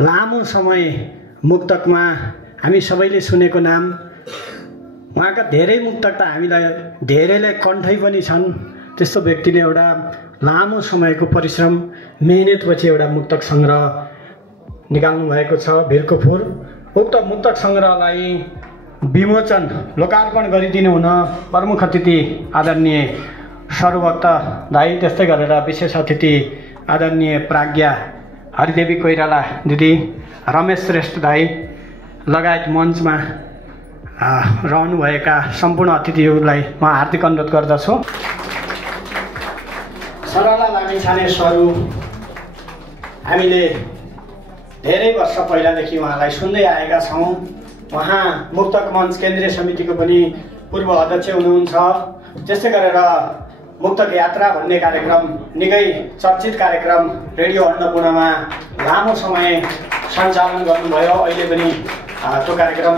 लामो समय मुक्तकमा हामी सबैले सुनेको नाम। उहाँका धेरै मुक्तक त हामीलाई धेरैलाई कण्ठै पनि छन्। त्यस्तो व्यक्तिले एउटा लामो समयको परिश्रम मेहनतपछि एउटा मुक्तक सङ्ग्रह निकाल्नु भएको छ, भिरको फुल। उक्त मुक्तक सङ्ग्रहलाई विमोचन लोकार्पण गरिदिनु हुन प्रमुख अतिथि आदरणीय सर्वभक्त दाई, त्यस्तै गरेर विशेष अतिथि आदरणीय प्राज्ञा हरिदेवी कोइराला दिदी, रमेश श्रेष्ठ दाई लगायत मञ्चमा रहनुभएका सम्पूर्ण अतिथिहरूलाई म हार्दिक अनुरोध गर्दछु। सरला लामिछाने सरू हामीले धेरै वर्ष पहिलादेखि उहाँलाई सुन्दै आएका छौँ। उहाँ मुक्तक मञ्च केन्द्रीय समितिको पनि पूर्व अध्यक्ष हुनुहुन्छ। त्यस्तै गरेर मुक्तक यात्रा भन्ने कार्यक्रम, निकै चर्चित कार्यक्रम रेडियो अन्नपूर्णमा लामो समय सञ्चालन गर्नुभयो। अहिले पनि त्यो कार्यक्रम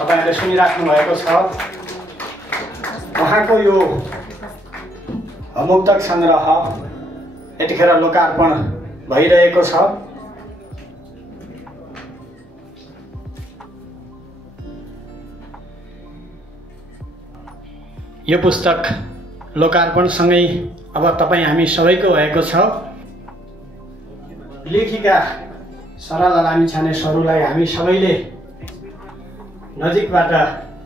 तपाईँहरूले सुनिराख्नु भएको छ। उहाँको यो मुक्तक सङ्ग्रह यतिखेर लोकार्पण भइरहेको छ। यो पुस्तक लोकार्पणसँगै अब तपाईँ हामी सबैको भएको छ। लेखिका सरला लामिछाने सरूलाई हामी सबैले नजिकबाट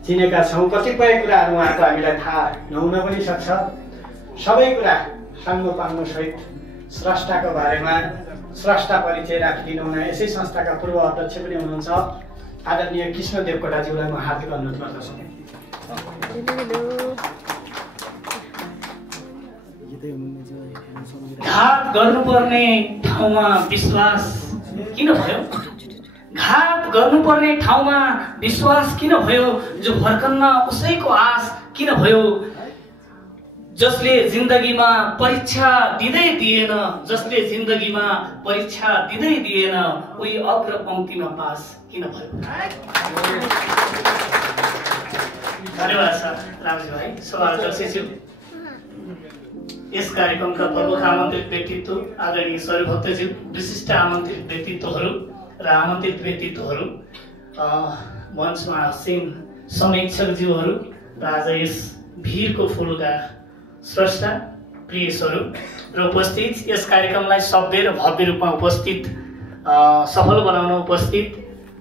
चिनेका छौँ। कतिपय कुराहरू उहाँको हामीलाई थाहा नहुन पनि सक्छ। सबै कुरा साङ्गोपाङ्गोसहित स्रष्टाको बारेमा स्रष्टा परिचय राखिदिनु हुन यसै संस्थाका पूर्व अध्यक्ष पनि हुनुहुन्छ आदरणीय कृष्ण देवकोटाज्यूलाई म हार्दिक अनुरोध गर्दछु। घात गर्नुपर्ने ठाउँमा विश्वास किन भयो? घात गर्नुपर्ने ठाउँमा विश्वास किन भयो? जो फर्कन्न उसैको आश किन भयो? जसले जिन्दगीमा परीक्षा दिँदै दिएन, जसले जिन्दगीमा परीक्षा दिँदै दिएन, उही अग्र पङ्क्तिमा पास किन भयो? धन्यवाद सर, रामजी भाइ, सभाध्यक्षज्यू। यस कार्यक्रमका प्रमुख आमन्त्रित व्यक्तित्व आदरणीय सर्वभक्तज्यू, विशिष्ट आमन्त्रित व्यक्तित्वहरू र आमन्त्रित व्यक्तित्वहरू, मञ्चमा आसीन समीक्षकज्यूहरू र आज यस भिरको फुलका स्रष्टा प्रिय स्वरूप र उपस्थित, यस कार्यक्रमलाई सभ्य र भव्य रूपमा उपस्थित सफल बनाउन उपस्थित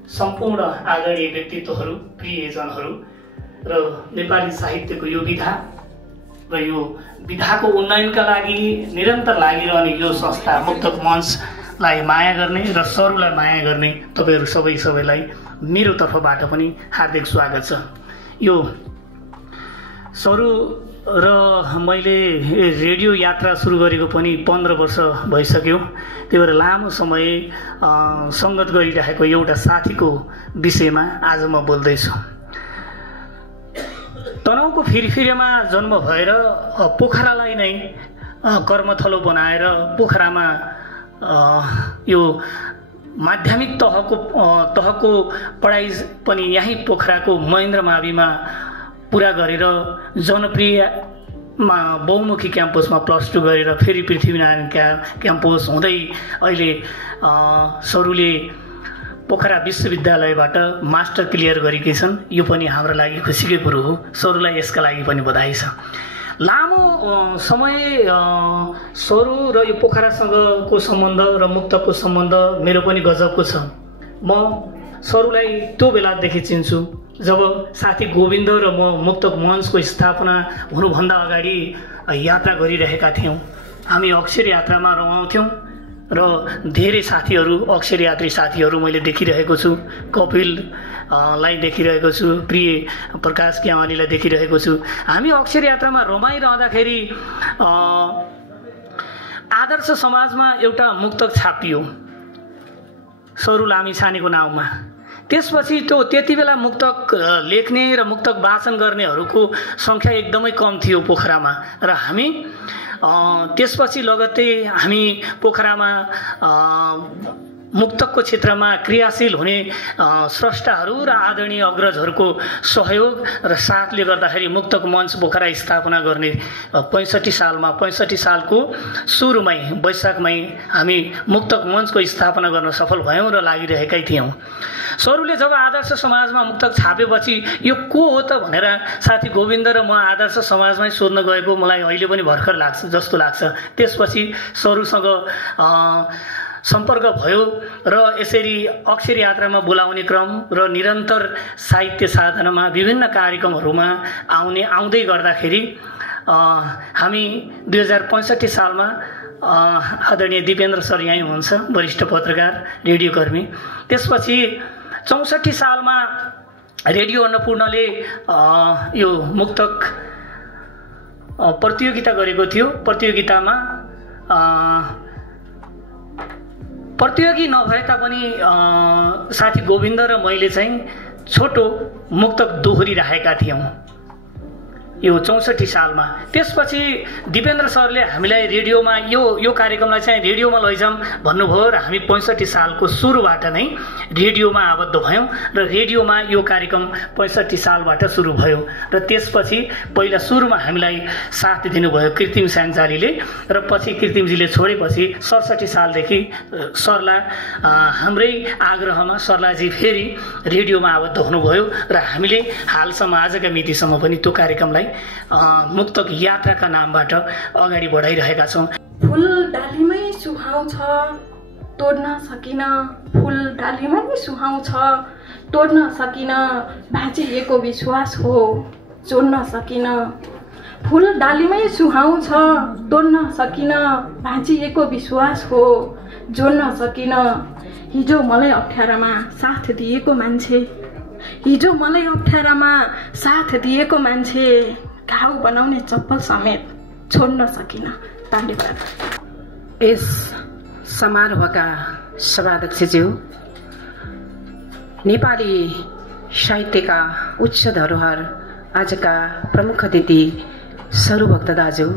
सम्पूर्ण आदरणीय व्यक्तित्वहरू, प्रियजनहरू र नेपाली साहित्यको यो विधा र यो विधाको उन्नयनका लागि निरन्तर लागिरहने यो संस्था मुक्तक मञ्चलाई माया गर्ने र सरूलाई माया गर्ने तपाईँहरू सबैलाई मेरो तर्फबाट पनि हार्दिक स्वागत छ। यो सरू र मैले रेडियो यात्रा सुरु गरेको पनि 15 वर्ष भइसक्यो। त्यही भएर लामो समय सङ्गत गरिरहेको एउटा साथीको विषयमा आज म बोल्दैछु। तनहुँको फिरफिरेमा जन्म भएर पोखरालाई नै कर्मथलो बनाएर पोखरामा यो माध्यमिक तहको पढाइ पनि यहीँ पोखराको महेन्द्र माविमा पुरा गरेर जनप्रिय बहुमुखी क्याम्पसमा +2 गरेर फेरि पृथ्वीनारायण क्याम्पस हुँदै अहिले सरूले पोखरा विश्वविद्यालयबाट मास्टर क्लियर गरेकी छन्। यो पनि हाम्रो लागि खुसीकै कुरो हो। सरूलाई यसका लागि पनि बधाई छ। लामो समय सरू र यो पोखरासँगको सम्बन्ध र मुक्तकको सम्बन्ध मेरो पनि गजबको छ। म सरूलाई त्यो बेलादेखि चिन्छु जब साथी गोविन्द र म मुक्तक मञ्चको स्थापना हुनुभन्दा अगाडि यात्रा गरिरहेका थियौँ। हामी अक्षर यात्रामा रमाउँथ्यौँ र धेरै साथीहरू, अक्षर यात्री साथीहरू मैले देखिरहेको छु। कपिललाई देखिरहेको छु, प्रिय प्रकाश क्यावालीलाई देखिरहेको छु। हामी अक्षर यात्रामा रमाइरहँदाखेरि आदर्श समाजमा एउटा मुक्तक छापियो सरू लामिछानेको नाउँमा। त्यसपछि त्यो त्यति बेला मुक्तक लेख्ने र मुक्तक वाचन गर्नेहरूको सङ्ख्या एकदमै कम थियो पोखरामा र हामी त्यसपछि लगत्तै हामी पोखरामा मुक्तकको क्षेत्रमा क्रियाशील हुने स्रष्टाहरू र आदरणीय अग्रजहरूको सहयोग र साथले गर्दाखेरि मुक्तक मञ्च पोखरा स्थापना गर्ने 65 सालको सुरुमै वैशाखमै हामी मुक्तक मञ्चको स्थापना गर्न सफल भयौँ र लागिरहेकै थियौँ। सरूले जब आदर्श समाजमा मुक्तक छापेपछि यो को हो त भनेर साथी गोविन्द र म आदर्श समाजमै सोध्न गएको मलाई अहिले पनि भर्खर लाग्छ जस्तो लाग्छ। त्यसपछि सरूसँग सम्पर्क भयो र यसरी अक्षर यात्रामा बोलाउने क्रम र निरन्तर साहित्य साधनामा विभिन्न कार्यक्रमहरूमा आउँदै गर्दाखेरि हामी 2065 सालमा आदरणीय दिपेन्द्र सर यहीँ हुनुहुन्छ, वरिष्ठ पत्रकार, रेडियोकर्मी। त्यसपछि 64 सालमा रेडियो अन्नपूर्णले यो मुक्तक प्रतियोगिता गरेको थियो। प्रतियोगितामा प्रतियोगी नभए तापनि साथी गोविन्द र मैले चाहिँ छोटो मुक्तक दोहोरिरहेका थियौँ यो 64 सालमा। त्यसपछि दिपेन्द्र सरले हामीलाई रेडियोमा यो कार्यक्रमलाई चाहिँ रेडियोमा लैजाउँ भन्नुभयो र हामी 65 सालको सुरुबाट नै रेडियोमा आबद्ध भयौँ र रेडियोमा यो कार्यक्रम 65 सालबाट सुरु भयो र त्यसपछि पहिला सुरुमा हामीलाई साथ दिनुभयो कृत्रिम स्याङ्जालीले र पछि कृत्रिमजीले छोडेपछि 67 सालदेखि सरलाई हाम्रै आग्रहमा सरलाजी फेरि रेडियोमा आबद्ध हुनुभयो र हामीले हालसम्म आजका मितिसम्म पनि त्यो कार्यक्रमलाई मुक्तक यात्राका नामबाट अगाडि बढाइरहेका छौँ। फुल डालीमै सुहाउँछ तोड्न सकिन, फुल डालीमै सुहाउँछ तोड्न सकिन, भाँचिएको विश्वास हो जोड्न सकिन। फुल डालीमै सुहाउँछ तोड्न सकिन, भाँचिएको विश्वास हो जोड्न सकिन। हिजो मलाई अप्ठ्यारामा साथ दिएको मान्छे, हिजो मलाई अप्ठ्यारामा साथ दिएको मान्छे, घाउ बनाउने चप्पल समेत छोड्न सकिन। धन्यवाद। यस समारोहका सभाध्यक्षज्यू, नेपाली साहित्यका उच्च धरोहर आजका प्रमुख अतिथि सरूभक्त दाजु,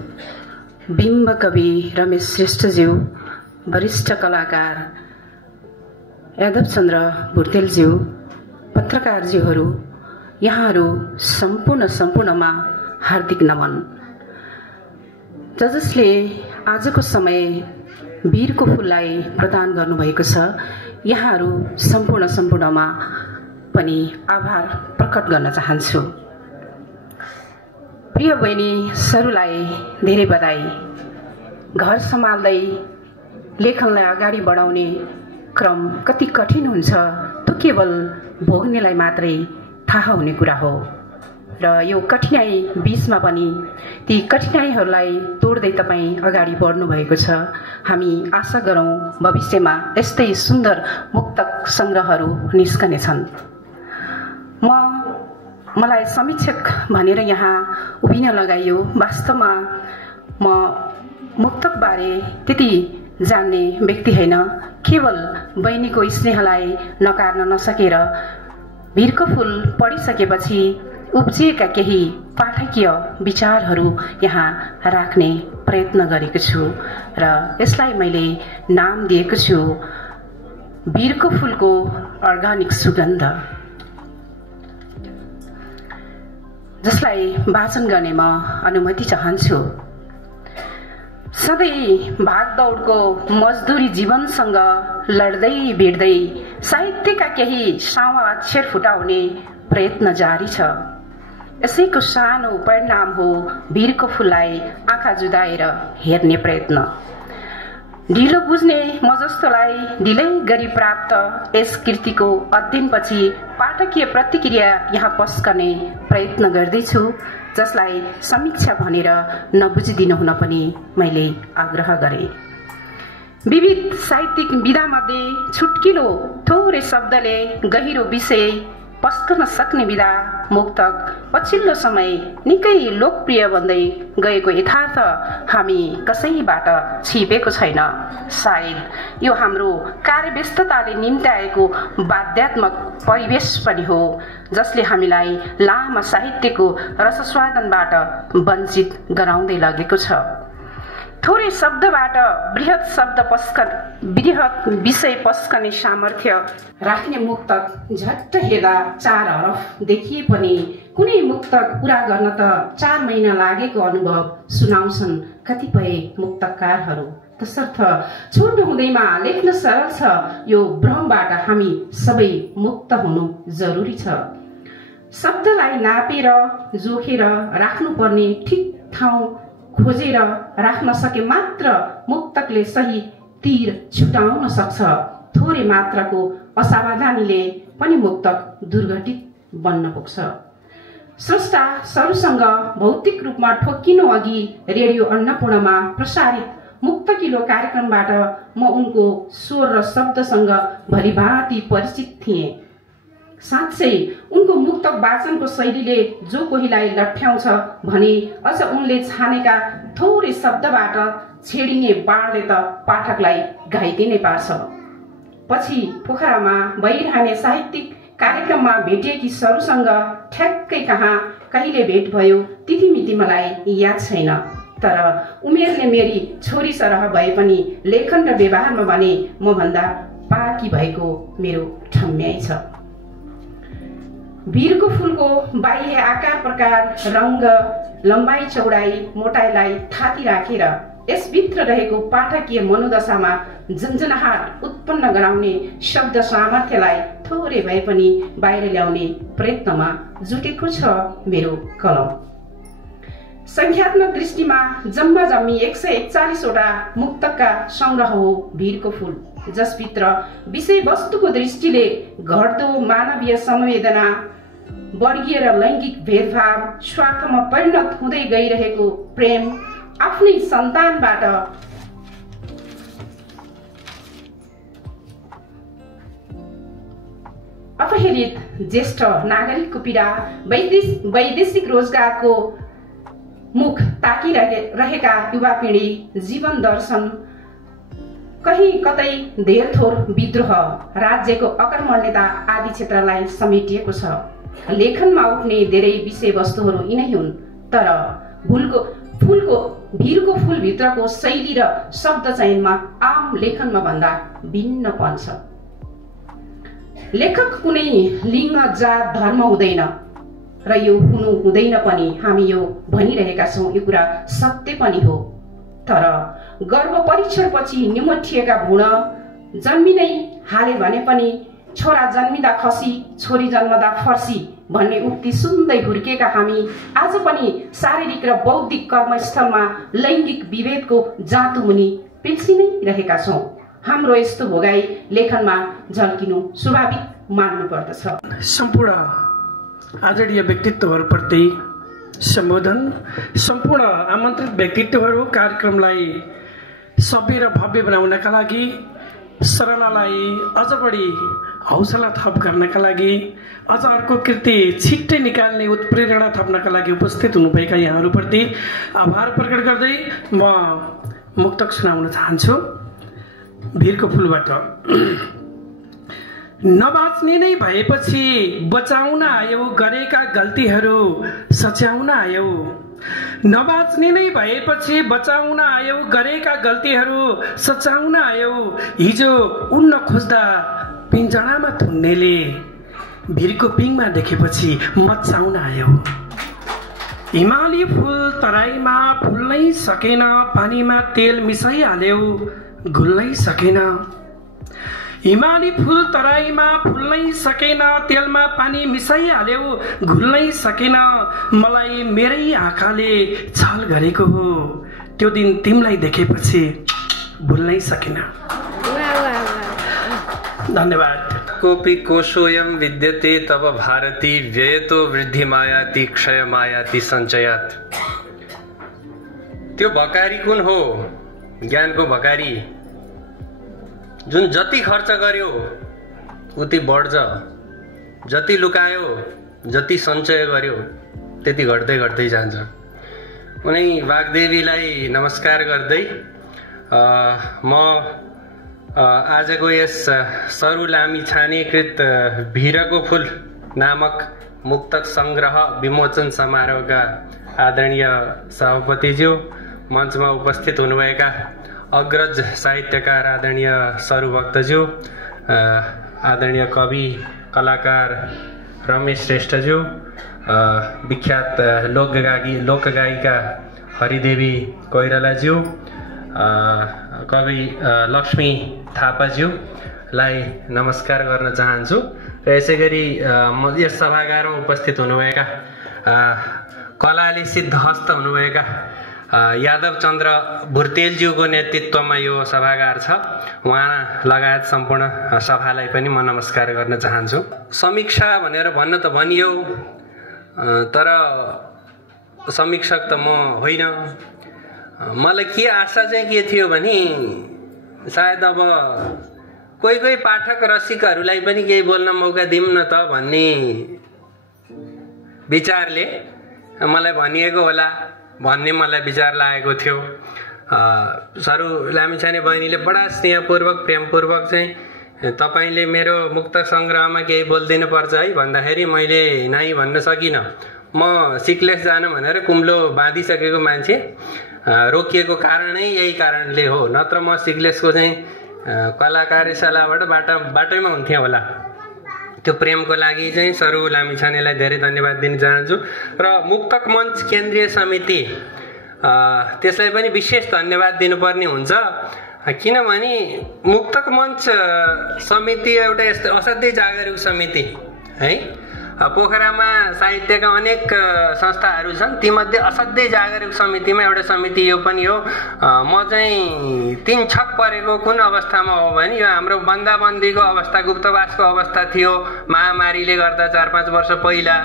बिम्ब कवि रमेश श्रेष्ठज्यू, वरिष्ठ कलाकार यादवचन्द्र भुर्तेलज्यू, पत्रकारज्यूहरू, यहाँहरू सम्पूर्णमा हार्दिक नमन। जसले आजको समय वीरको फुललाई प्रदान गर्नुभएको छ, यहाँहरू सम्पूर्णमा पनि आभार प्रकट गर्न चाहन्छु। प्रिय बहिनी सरूलाई धेरै बधाई। घर सम्हाल्दै लेखनलाई अगाडि बढाउने क्रम कति कठिन हुन्छ त्यो केवल भोग्नेलाई मात्रै थाहा हुने कुरा हो र यो कठिनाई बीचमा पनि ती कठिनाईहरूलाई तोड्दै तपाईँ अगाडि बढ्नु भएको छ। हामी आशा गरौँ भविष्यमा यस्तै सुन्दर मुक्तक सङ्ग्रहहरू निस्कनेछन्। मलाई समीक्षक भनेर यहाँ उभिन लगाइयो। वास्तवमा म मुक्तकबारे त्यति जान्ने व्यक्ति होइन। केवल बहिनीको स्नेहलाई नकार्न नसकेर वीरको फुल पढिसकेपछि उब्जिएका केही पाठकीय विचारहरू यहाँ राख्ने प्रयत्न गरेको छु र यसलाई मैले नाम दिएको छु वीरको फुलको अर्गानिक सुगन्ध, जसलाई वाचन गर्ने म अनुमति चाहन्छु। सधैँ भागदौडको मजदुरी जीवनसँग लड्दै भिड्दै साहित्यका केही सावा अक्षर फुटाउने प्रयत्न जारी छ। यसैको सानो परिणाम हो वीरको फुललाई आँखा जुदाएर हेर्ने प्रयत्न। ढिलो बुझ्ने म जस्तोलाई ढिलै गरी प्राप्त यस कृतिको अध्ययनपछि पाठकीय प्रतिक्रिया यहाँ पस्कने प्रयत्न गर्दैछु, जसलाई समीक्षा भनेर नबुझिदिनु हुन पनि मैले आग्रह गरेँ। विविध साहित्यिक विधामध्ये छुट्किलो थोरै शब्दले गहिरो विषय पस्कन सक्ने विधा मुक्तक पछिल्लो समय निकै लोकप्रिय बन्दै गएको यथार्थ हामी कसैबाट छिपेको छैन। सायद यो हाम्रो कार्यव्यस्तताले निम्त्याएको बाध्यात्मक परिवेश पनि हो, जसले हामीलाई लामा साहित्यको रसस्वादनबाट वञ्चित गराउँदै लगेको छ। थोरै शब्दबाट बृहत विषय पस्कने सामर्थ्य राख्ने मुक्तक झट्ट हेर्दा 4 हरफ देखिए पनि कुनै मुक्तक पूरा गर्न त 4 महिना लागेको अनुभव सुनाउँछन् कतिपय मुक्तकारहरू। तसर्थ छोड्नु हुँदैमा लेख्न सरल छ, यो भ्रमबाट हामी सबै मुक्त हुनु जरुरी छ। शब्दलाई नापेर जोखेर राख्नुपर्ने ठिक ठाउँ खोजेर राख्न सके मात्र मुक्तकले सही तीर छुटाउन सक्छ। थोरै मात्राको असावधानीले पनि मुक्तक दुर्घटित बन्न पुग्छ। स्रष्टा सरूसँग भौतिक रूपमा ठोक्किनु अघि रेडियो अन्नपूर्णमा प्रसारित मुक्तकिलो कार्यक्रमबाट म उनको स्वर र शब्दसँग भलिभाँति परिचित थिएँ। साँच्चै उनको मुक्तक वाचनको शैलीले जो कोहीलाई लट्ठ्याउँछ भने अझ उनले छानेका थोरै शब्दबाट छेडिने बाणले त पाठकलाई घाइते नै पार्छ। पछि पोखरामा भइरहने साहित्यिक कार्यक्रममा भेटिएकी सरूसँग ठ्याक्कै कहाँ कहिले भेट भयो तिथिमिति मलाई याद छैन, तर उमेरले मेरी छोरी सरह भए पनि लेखन र व्यवहारमा भने म भन्दा पाकी भएको मेरो ठम्याइ छ। वीरको फूलको बाह्य आकार प्रकार रंग लम्बाई चौडाई मोटाइलाई थाती राखेर यसभित्र रहेको पाठकीय मनोदशामा झन्झनाहट उत्पन्न गराउने शब्द सामर्थ्यलाई थोरै भए पनि बाहिर ल्याउने प्रयत्नमा जुटेको छ मेरो कलम। संख्यात्मक दृष्टिमा जम्मा जम्मी 141 वटा मुक्तकका संग्रह हो वीरको फूल, जसभित्र विषयवस्तुको दृष्टिले घट्दो मानवीय संवेदना, वर्गीय र लैंगिक भेदभाव, स्वार्थमा परिणत हुँदै गइरहेको प्रेम, आफ्नै सन्तानबाट अपहरित ज्येष्ठ नागरिकको पीडा, वैदेशिक रोजगारको मुख ताकिरहेका युवा पिँढी, जीवन दर्शन, कहीँ कतै धेर थोर विद्रोह, राज्यको अकर्मण्यता आदि क्षेत्रलाई समेटिएको छ। लेखनमा उठ्ने धेरै विषयवस्तुहरू यिनै हुन्, तर वीरको फूलभित्रको शैली र शब्द चयनमा आम लेखनमा भन्दा भिन्नपन छ। लेखक कुनै लिङ्ग जात धर्म हुँदैन र यो हुनु हुँदैन पनि, हामी यो भनिरहेका छौँ, यो कुरा सत्य पनि हो। तर गर्भ परीक्षणपछि निमोठिएका भ्रूण जन्मिनै हाले भने पनि छोरा जन्मिँदा खसी छोरी जन्मदा फर्सी भन्ने उक्ति सुन्दै हुर्केका हामी आज पनि शारीरिक र बौद्धिक कर्मस्थलमा लैंगिक विभेदको जाँतो मुनि पिल्सी नै रहेका छौँ। हाम्रो यस्तो भोगाई लेखनमा झल्किनु स्वाभाविक मान्नु पर्दछ। सम्पूर्ण आदरणीय व्यक्तित्वहरूप्रति सम्बोधन। सम्पूर्ण आमन्त्रित व्यक्तित्वहरू कार्यक्रमलाई सभ्य र भव्य बनाउनका लागि, सरलालाई अझ बढी हौसला थप गर्नका लागि, अझ अर्को कृति छिट्टै निकाल्ने उत्प्रेरणा थप्नका लागि उपस्थित हुनुभएका यहाँहरूप्रति आभार प्रकट गर्दै म मुक्तक सुनाउन चाहन्छु वीरको फूलबाट। नबाच्ने नै भएपछि बचाउन आयौ, गरेका गल्तीहरू सच्याउन आयौ। नबाच्ने नै भएपछि बचाउन आयौ, गरेका गल्तीहरू सच्याउन आयौ। हिजो उड्न खोज्दा पिञ्जडामा थुन्नेले भिरको पिङमा देखेपछि मचाउन आयौ। हिमाली फूल तराईमा फुल्नै सकेन, पानीमा तेल मिसाइहाल्यौ घुल्नै सकेन। हिमाली फूल तराईमा फुल्नै सकेन, तेलमा पानी मिसाइहाल्यौ घुल्नै सकेन। मलाई मेरै आँखाले छल गरेको हो, त्यो दिन तिमीलाई देखेपछि भुल्नै सकेन। धन्यवाद। कोऽपि कोशोऽयं विद्यते तव भारती, व्ययतो वृद्धिमायाति क्षयमायाति सञ्चयात्। त्यो भकारी कुन हो? ज्ञानको भकारी, जुन जति खर्च गर्यो उति बढ्छ, जति लुकायो जति सञ्चय गर्यो त्यति घट्दै घट्दै जान्छ। उनै वाग्देवीलाई नमस्कार गर्दै म आजको यस सरु लामिछानेकृत वीरको फूल नामक मुक्तक संग्रह विमोचन समारोहका आदरणीय सभापतिज्यू, मञ्चमा उपस्थित हुनुभएका अग्रज साहित्यकार आदरणीय सरू भक्तज्यू, आदरणीय कवि कलाकार रमेश श्रेष्ठज्यू, विख्यात लोकगायिका हरिदेवी कोइरालाज्यू, कवि लक्ष्मी थापाज्यूलाई नमस्कार गर्न चाहन्छु। र यसै गरी यस सभागारमा उपस्थित हुनुभएका कलाले सिद्धहस्त हुनुभएका यादव चन्द्र भुर्तेलज्यूको नेतृत्वमा यो सभागार छ, उहाँ लगायत सम्पूर्ण सभालाई पनि म नमस्कार गर्न चाहन्छु। समीक्षा भनेर भन्न त भनियो, तर समीक्षक त म होइन। मलाई के आशा चाहिँ के थियो भने सायद अब कोही पाठक रसिकहरूलाई पनि केही बोल्न मौका दिउँ न त भन्ने विचारले मलाई भनिएको होला भन्ने मलाई विचार लागेको थियो। सरू लामिछाने बहिनीले बडा स्नेहपूर्वक प्रेमपूर्वक चाहिँ तपाईँले मेरो मुक्तक सङ्ग्रहमा केही बोलिदिनु पर्छ है भन्दाखेरि मैले नै भन्न सकिनँ। म सिक्लेस जान भनेर कुम्लो बाँधिसकेको मान्छे, रोकिएको कारणै यही कारणले हो, नत्र म सिक्लेसको चाहिँ कला कार्यशालाबाट बाटैमा हुन्थेँ होला। त्यो प्रेमको लागि चाहिँ सरू लामिछानेलाई धेरै धन्यवाद दिन चाहन्छु। र मुक्तक मञ्च केन्द्रीय समिति त्यसलाई पनि विशेष धन्यवाद दिनुपर्ने हुन्छ, किनभने मुक्तक मञ्च समिति एउटा यस्तो असाध्यै जागरुक समिति है। पोखरामा साहित्यका अनेक संस्थाहरू छन्, तीमध्ये असाध्यै जागरुक समितिमा एउटा समिति यो पनि हो। म चाहिँ 3 छक परेको कुन अवस्थामा हो भने यो हाम्रो बन्दाबन्दीको अवस्था, गुप्तवासको अवस्था थियो महामारीले गर्दा 4-5 वर्ष पहिला।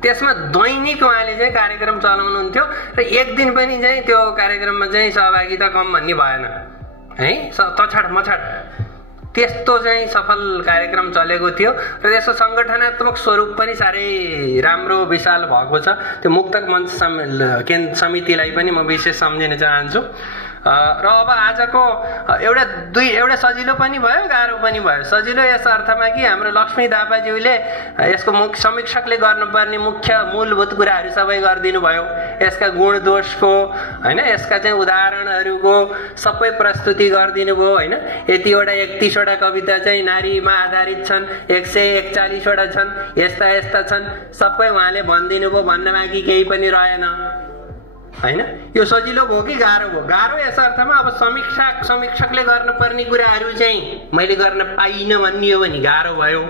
त्यसमा दैनिक उहाँले चाहिँ कार्यक्रम चलाउनुहुन्थ्यो र एक दिन पनि चाहिँ त्यो कार्यक्रममा चाहिँ सहभागिता कम भन्ने भएन है, तछाड मछाड त्यस्तो चाहिँ सफल कार्यक्रम चलेको थियो र त्यसको सङ्गठनात्मक स्वरूप पनि साह्रै राम्रो विशाल भएको छ। त्यो मुक्तक मञ्च समितिलाई पनि म विशेष सम्झिन चाहन्छु। र अब आजको एउटा सजिलो पनि भयो, गाह्रो पनि भयो। सजिलो यस अर्थमा कि हाम्रो लक्ष्मी थापाज्यूले यसको समीक्षकले गर्नुपर्ने मुख्य मूलभूत कुराहरू सबै गरिदिनु भयो। यसका गुण दोषको होइन, यसका चाहिँ उदाहरणहरूको सबै प्रस्तुति गरिदिनु भयो होइन। यतिवटा 31वटा कविता चाहिँ नारीमा आधारित छन्, 141वटा छन्, यस्ता छन्, सबै उहाँले भनिदिनु भयो। भन्न बाँकी केही पनि रहेन होइन। यो सजिलो भयो कि गाह्रो भयो? गाह्रो यस अर्थमा अब समीक्षकले गर्नुपर्ने कुराहरू चाहिँ मैले गर्न पाइनँ भन्ने हो भने गाह्रो भयो।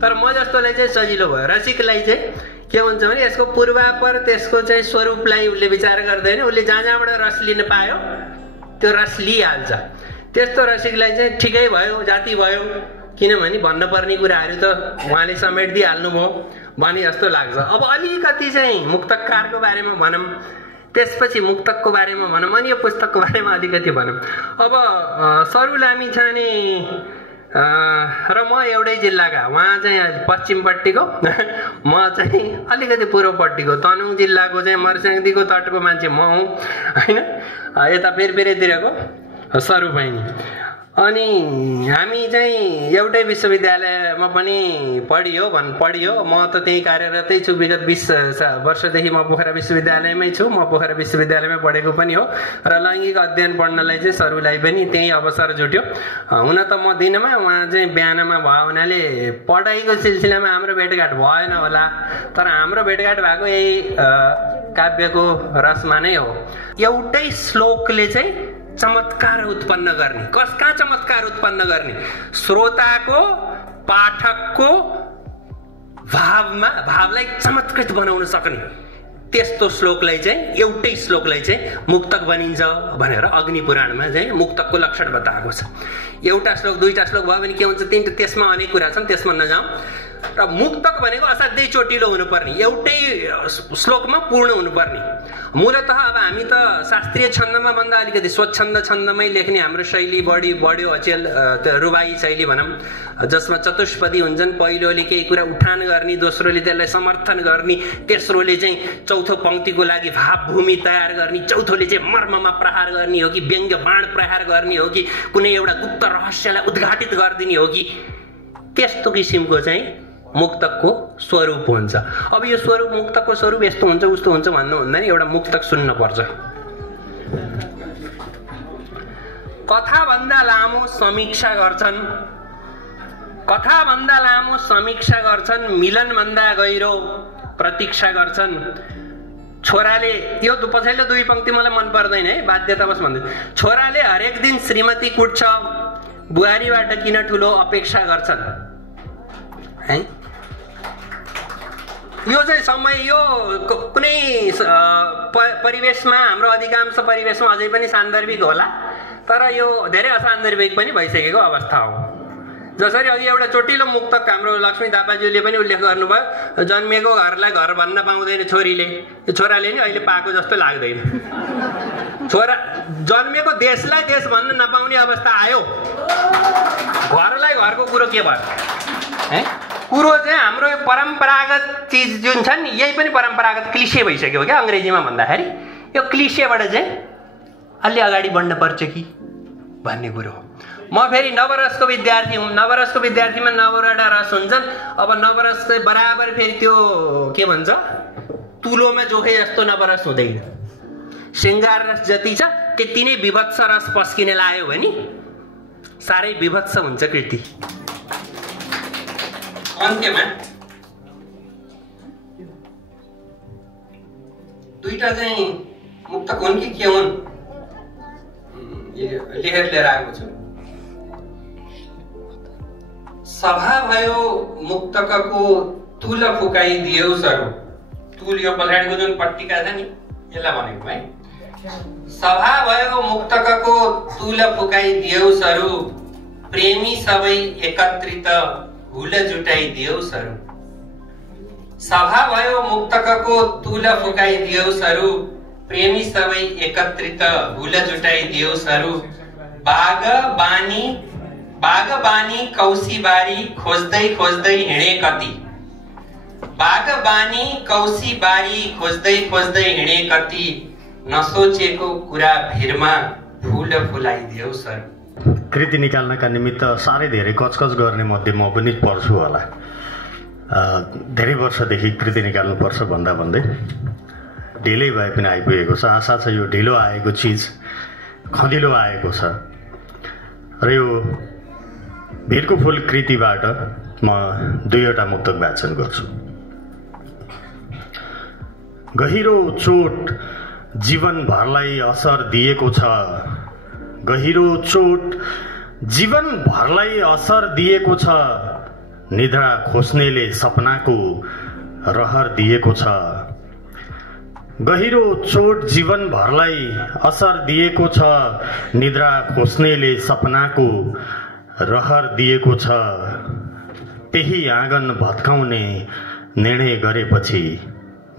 तर म जस्तोलाई चाहिँ सजिलो भयो। रसिकलाई चाहिँ के हुन्छ भने यसको पूर्वापर त्यसको चाहिँ स्वरूपलाई उसले विचार गर्दैन, उसले जहाँबाट रस लिन पायो त्यो रस लिइहाल्छ। त्यस्तो रसिकलाई चाहिँ ठिकै भयो, जाति भयो, किनभने भन्नुपर्ने कुराहरू त उहाँले समेटिदिइहाल्नुभयो भने जस्तो लाग्छ। अब अलिकति चाहिँ मुक्तकारको बारेमा भनौँ, त्यसपछि मुक्तकको बारेमा भनौँ, अनि यो पुस्तकको बारेमा अलिकति भनौँ। अब सरू लामिछाने र म एउटै जिल्लाका, उहाँ चाहिँ पश्चिमपट्टिको म चाहिँ अलिकति पूर्वपट्टिको तनहुँ जिल्लाको चाहिँ मर्स्याङदीको तटको मान्छे म हुँ होइन, यता पेरपेरेतिरको सरू बहिनी। अनि हामी चाहिँ एउटै विश्वविद्यालयमा पनि पढियो। म त त्यही कार्यरतै छु, विगत 20 वर्षदेखि म पोखरा विश्वविद्यालयमै छु। म पोखरा विश्वविद्यालयमै पढेको पनि हो र लैङ्गिक अध्ययन पढ्नलाई चाहिँ सरूलाई पनि त्यही अवसर जुट्यो। हुन त म दिनमा, उहाँ चाहिँ बिहानमा भयो हुनाले पढाइको सिलसिलामा हाम्रो भेटघाट भएन होला, तर हाम्रो भेटघाट भएको यही काव्यको रसमा नै हो। एउटै श्लोकले चाहिँ चमत्कार उत्पन्न गर्ने। कहाँ चमत्कार उत्पन्न गर्ने? श्रोताको, पाठकको भावलाई चमत्कृत बनाउन सक्ने त्यस्तो श्लोकलाई चाहिँ, एउटै श्लोकलाई चाहिँ मुक्तक बनिन्छ भनेर अग्नि पुराणमा चाहिँ मुक्तकको लक्षण बताएको छ। एउटा श्लोक, 2टा श्लोक भयो भने के हुन्छ? 3, त्यसमा अनेक कुरा छन्, त्यसमा नजाउँ। र मुक्तक भनेको असाध्यै चोटिलो हुनुपर्ने, एउटै श्लोकमा पूर्ण हुनुपर्ने। मूलतः अब हामी त शास्त्रीय छन्दमा भन्दा अलिकति स्वच्छन्द छन्दमै लेख्ने हाम्रो शैली बढ्यो अचेल, रुबाई शैली भनौँ, जसमा चतुष्पदी हुन्छन्। पहिलोले केही कुरा उठान गर्ने, दोस्रोले त्यसलाई समर्थन गर्ने, तेस्रोले चाहिँ चौथो पङ्क्तिको लागि भावभूमि तयार गर्ने, चौथोले चाहिँ मर्ममा प्रहार गर्ने हो कि व्यङ्ग्य बाण प्रहार गर्ने हो कि कुनै एउटा गुप्त रहस्यलाई उद्घाटित गरिदिने हो कि, त्यस्तो किसिमको चाहिँ मुक्तकको स्वरूप हुन्छ। अब यो स्वरूप, मुक्तकको स्वरूप यस्तो हुन्छ उस्तो हुन्छ भन्नुभन्दा नि एउटा मुक्तक सुन्नुपर्छ। कथाभन्दा लामो समीक्षा गर्छन्, कथाभन्दा लामो समीक्षा गर्छन्, मिलनभन्दा गहिरो प्रतीक्षा गर्छन्। छोराले, यो पछिल्लो दुई पंक्ति मलाई मन पर्दैन है, बाध्यतावश भन्दै, छोराले हरेक दिन श्रीमती कुट्छ, बुहारीबाट किन ठुलो अपेक्षा गर्छन् है। यो चाहिँ समय, यो कुनै परिवेशमा, हाम्रो अधिकांश परिवेशमा अझै पनि सान्दर्भिक होला, तर यो धेरै असान्दर्भिक पनि भइसकेको अवस्था हो। जसरी अघि एउटा चोटिलो मुक्तक हाम्रो लक्ष्मी थापाज्यूले पनि उल्लेख गर्नुभयो, जन्मेको घरलाई घर भन्न पाउँदैन छोरीले, छोराले नि अहिले पाएको जस्तो लाग्दैन। छोरा जन्मेको देशलाई देश भन्न नपाउने अवस्था आयो, घरलाई घरको कुरो के भयो है। कुरो चाहिँ हाम्रो परम्परागत चिज जुन छ नि, यही पनि परम्परागत क्लिसे भइसक्यो क्या अङ्ग्रेजीमा भन्दाखेरि। यो क्लिसेबाट चाहिँ अलि अगाडि बढ्न पर्छ कि भन्ने कुरो हो। म फेरि नवरसको विद्यार्थी हुँ, नवरसको विद्यार्थीमा 9वटा रस हुन्छन्। अब नवरस चाहिँ बराबर फेरि त्यो के भन्छ, तुलोमा जोखे जस्तो नवरस हुँदैन। श्रृङ्गार रस जति छ त्यति नै विभत्स रस पस्किने लाग्यो भने साह्रै विभत्स हुन्छ कृति। अन्त्यमा दुईटा चाहिँ मुक्तक हुन् कि के हुन् लेखेर लिएर आएको छु। सभा भयो मुक्तकको तुल फुकाइदियो सरो। तुल यो पछाडिको जुन पट्टिका छ नि यसलाई भनेको है। सभा भयो मुक्तकको तुल फुकाइदियो सरो, प्रेमी सबै एकत्रित हुल जुटाइदियो सरो। सभा भयो मुक्तकको तुल फुकाइदियो सरो, प्रेमी सबै एकत्रित हुल जुटाइदियो सरो। बागबानी कौशीबारी खोज्दै खोज्दै हिँडे कति, बागबानी कौशीबारी खोज्दै खोज्दै हिँडे कति, नसोचेको कुरा भिरमा फूल फुलाइदियो सर। कृति निकाल्नका निमित्त साह्रै धेरै कचकच गर्ने मध्ये म पनि पर्छु होला। धेरै वर्षदेखि कृति निकाल्नुपर्छ भन्दा भन्दै ढिलै भए पनि आइपुगेको छ। आशा छ यो ढिलो आएको चिज खँदिलो आएको छ। र यो भिरको फुल कृतिबाट म दुईवटा मुक्तक वाचन गर्छु। गहिरो चोट जीवनभरलाई असर दिएको छ, गहिरो चोट जीवनभरलाई असर दिएको छ, निद्रा खोज्नेले सपनाको रहर दिएको छ। गहिरो चोट जीवनभरलाई असर दिएको छ, निद्रा खोज्नेले सपनाको रहर दिएको छ। त्यही आँगन भत्काउने निर्णय गरेपछि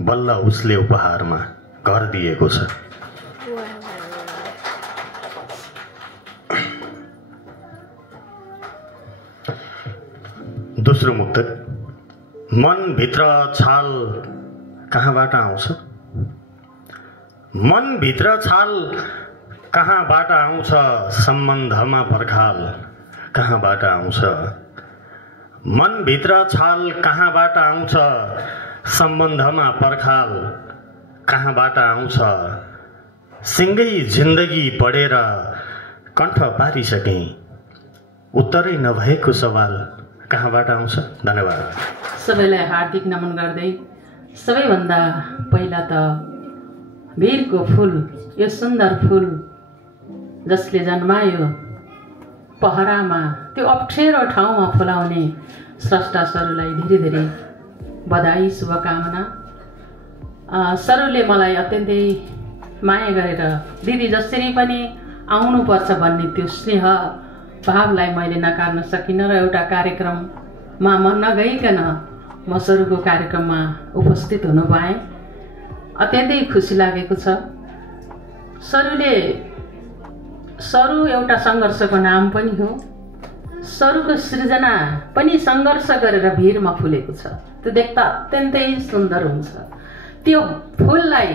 बल्ल उसले उपहारमा घर दिएको छ। दोस्रो मुक्तक। मनभित्र छाल कहाँबाट आउँछ, मनभित्र छाल कहाँबाट आउँछ, सम्बन्धमा पर्खाल कहाँबाट आउँछ। मनभित्र छाल कहाँबाट आउँछ, सम्बन्धमा पर्खाल कहाँबाट आउँछ। सिँगै जिन्दगी पढेर कण्ठ पारिसकेँ, उत्तरै नभएको सवाल कहाँबाट आउँछ। धन्यवाद। सबैलाई हार्दिक नमन गर्दै सबैभन्दा पहिला त वीरको फूल, यो सुन्दर फूल जसले जन्मायो पहरामा, त्यो अप्ठ्यारो ठाउँमा फुलाउने स्रष्टा सरुलाई धेरै धेरै बधाई शुभकामना। सरुले मलाई अत्यन्तै माया गरेर दिदी जसरी पनि आउनुपर्छ भन्ने त्यो स्नेह भावलाई मैले नकार्न सकिनँ र एउटा कार्यक्रममा म नगइकन म सरुको कार्यक्रममा उपस्थित हुन पाएँ। अत्यन्तै खुसी लागेको छ। सरू एउटा सङ्घर्षको नाम पनि हो। सरुको सृजना पनि सङ्घर्ष गरेर भिरमा फुलेको छ। त्यो देख्दा अत्यन्तै सुन्दर हुन्छ। त्यो फुललाई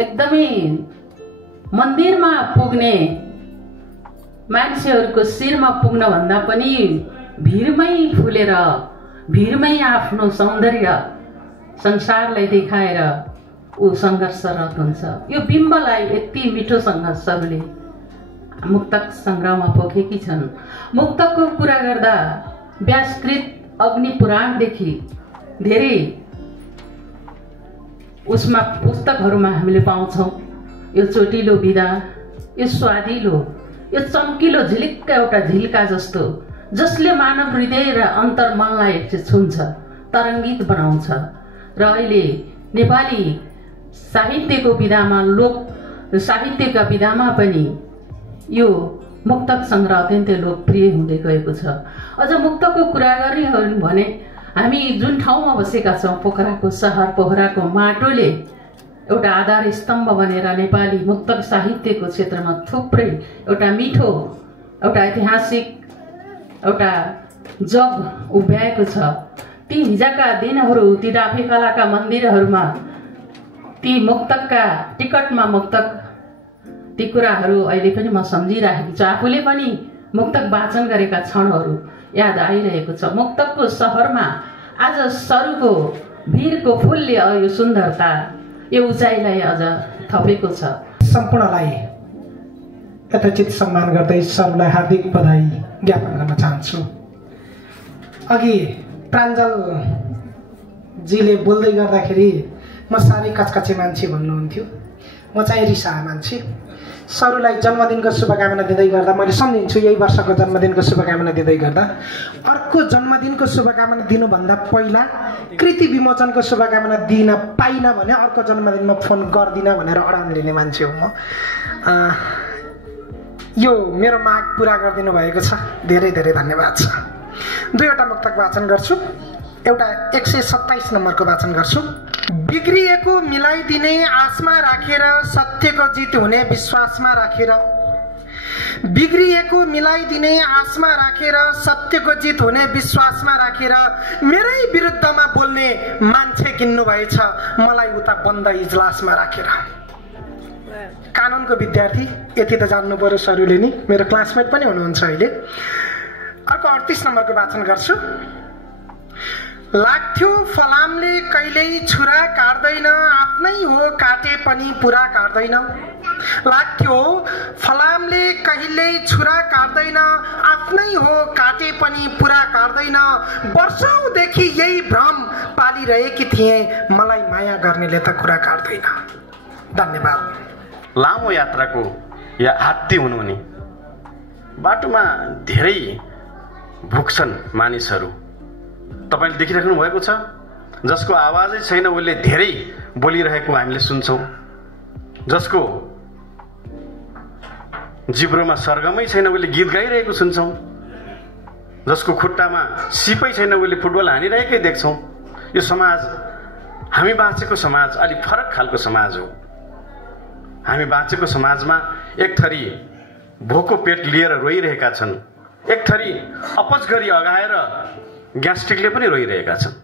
एकदमै मन्दिरमा पुग्ने मान्छेहरूको शिरमा पुग्न भन्दा पनि भिरमै फुलेर भिरमै आफ्नो सौन्दर्य संसारलाई देखाएर ऊ सङ्घर्षरत हुन्छ। यो बिम्बलाई यति मिठोसँग सबले मुक्तक सङ्ग्रहमा पोखेकी छन्। मुक्तकको कुरा गर्दा व्यासकृत अग्नि पुराणदेखि धेरै उसमा पुस्तकहरूमा हामीले पाउँछौँ। यो चोटिलो विधा, यो स्वादिलो, यो चम्किलो झिलिक्क एउटा झिल्का जस्तो, जसले मानव हृदय र अन्तर्मनलाई छुन्छ, तरङ्गित बनाउँछ। र अहिले नेपाली साहित्यको विधामा, लोक साहित्यका विधामा पनि यो मुक्तक सङ्ग्रह अत्यन्तै लोकप्रिय हुँदै गएको छ। अझ मुक्तकको कुरा गर्ने हो भने हामी जुन ठाउँमा बसेका छौँ, पोखराको सहर, पोखराको माटोले एउटा आधार स्तम्भ बनेर नेपाली मुक्तक साहित्यको क्षेत्रमा थुप्रै एउटा मिठो, एउटा ऐतिहासिक एउटा जग उभ्याएको छ। ती हिजोका दिनहरू, ती डाफे कलाका मन्दिरहरूमा, ती मुक्तकका टिकटमा मुक्तक, ती कुराहरू अहिले पनि म सम्झिरहेको छु। आफूले पनि मुक्तक वाचन गरेका क्षणहरू याद आइरहेको छ। मुक्तकको सहरमा आज सरुको भिरको फुलले यो सुन्दरता, यो उचाइलाई अझ थपेको छ। सम्पूर्णलाई यथोचित सम्मान गर्दै सरुलाई हार्दिक बधाई ज्ञापन गर्न चाहन्छु। अघि प्राञ्जलजीले बोल्दै गर्दाखेरि म साह्रै कचकचे मान्छे भन्नुहुन्थ्यो। म चाहिँ रिसाहा मान्छे। सरुलाई जन्मदिनको शुभकामना दिँदै गर्दा मैले सम्झिन्छु यही वर्षको जन्मदिनको शुभकामना दिँदै गर्दा अर्को जन्मदिनको शुभकामना दिनुभन्दा पहिला कृति विमोचनको शुभकामना दिन पाइनँ भने अर्को जन्मदिनमा फोन गर्दिनँ भनेर अडान लिने मान्छे हो म। यो मेरो माग पुरा गरिदिनु भएको छ, धेरै धेरै धन्यवाद छ। दुईवटा मुक्तक वाचन गर्छु। एउटा 127 नम्बरको वाचन गर्छु। बिग्रिएको मिलाइदिने आशमा राखेर, सत्यको जित हुने विश्वासमा राखेर, बिग्रिएको मिलाइदिने आशमा राखेर, सत्यको जित हुने विश्वासमा राखेर मेरै विरुद्धमा बोल्ने मान्छे किन्नु भएछ, मलाई उता बन्द इजलासमा राखेर। कानुनको विद्यार्थी, यति त जान्नु पर्यो सरुले नि, मेरो क्लासमेट पनि हुनुहुन्छ अहिले। अर्को 38 नम्बरको वाचन गर्छु। लाग्थ्यो फलामले कहिल्यै छुरा काट्दैन, आफ्नै हो काटे पनि पुरा काट्दैन। लाग्थ्यो फलामले कहिल्यै छुरा काट्दैन, आफ्नै हो काटे पनि पुरा काट्दैन। वर्षौंदेखि यही भ्रम पालिरहेकी थिएँ, मलाई माया गर्नेले त कुरा काट्दैन। धन्यवाद। लामो यात्राको या हात्ती हुनुहुने बाटोमा धेरै भुक्छन् मानिसहरू। तपाईँले देखिराख्नु भएको छ, जसको आवाजै छैन उसले धेरै बोलिरहेको हामीले सुन्छौँ, जसको जिब्रोमा सरगमै छैन उसले गीत गाइरहेको सुन्छौँ, जसको खुट्टामा सिपै छैन उसले फुटबल हानिरहेकै देख्छौँ। यो समाज, हामी बाँचेको समाज अलिक फरक खालको समाज हो। हामी बाँचेको समाजमा एक थरी भोको पेट लिएर रोइरहेका छन्, एक थरी अपच गरी अगाएर ग्यास्ट्रिकले पनि रोइरहेका छन्।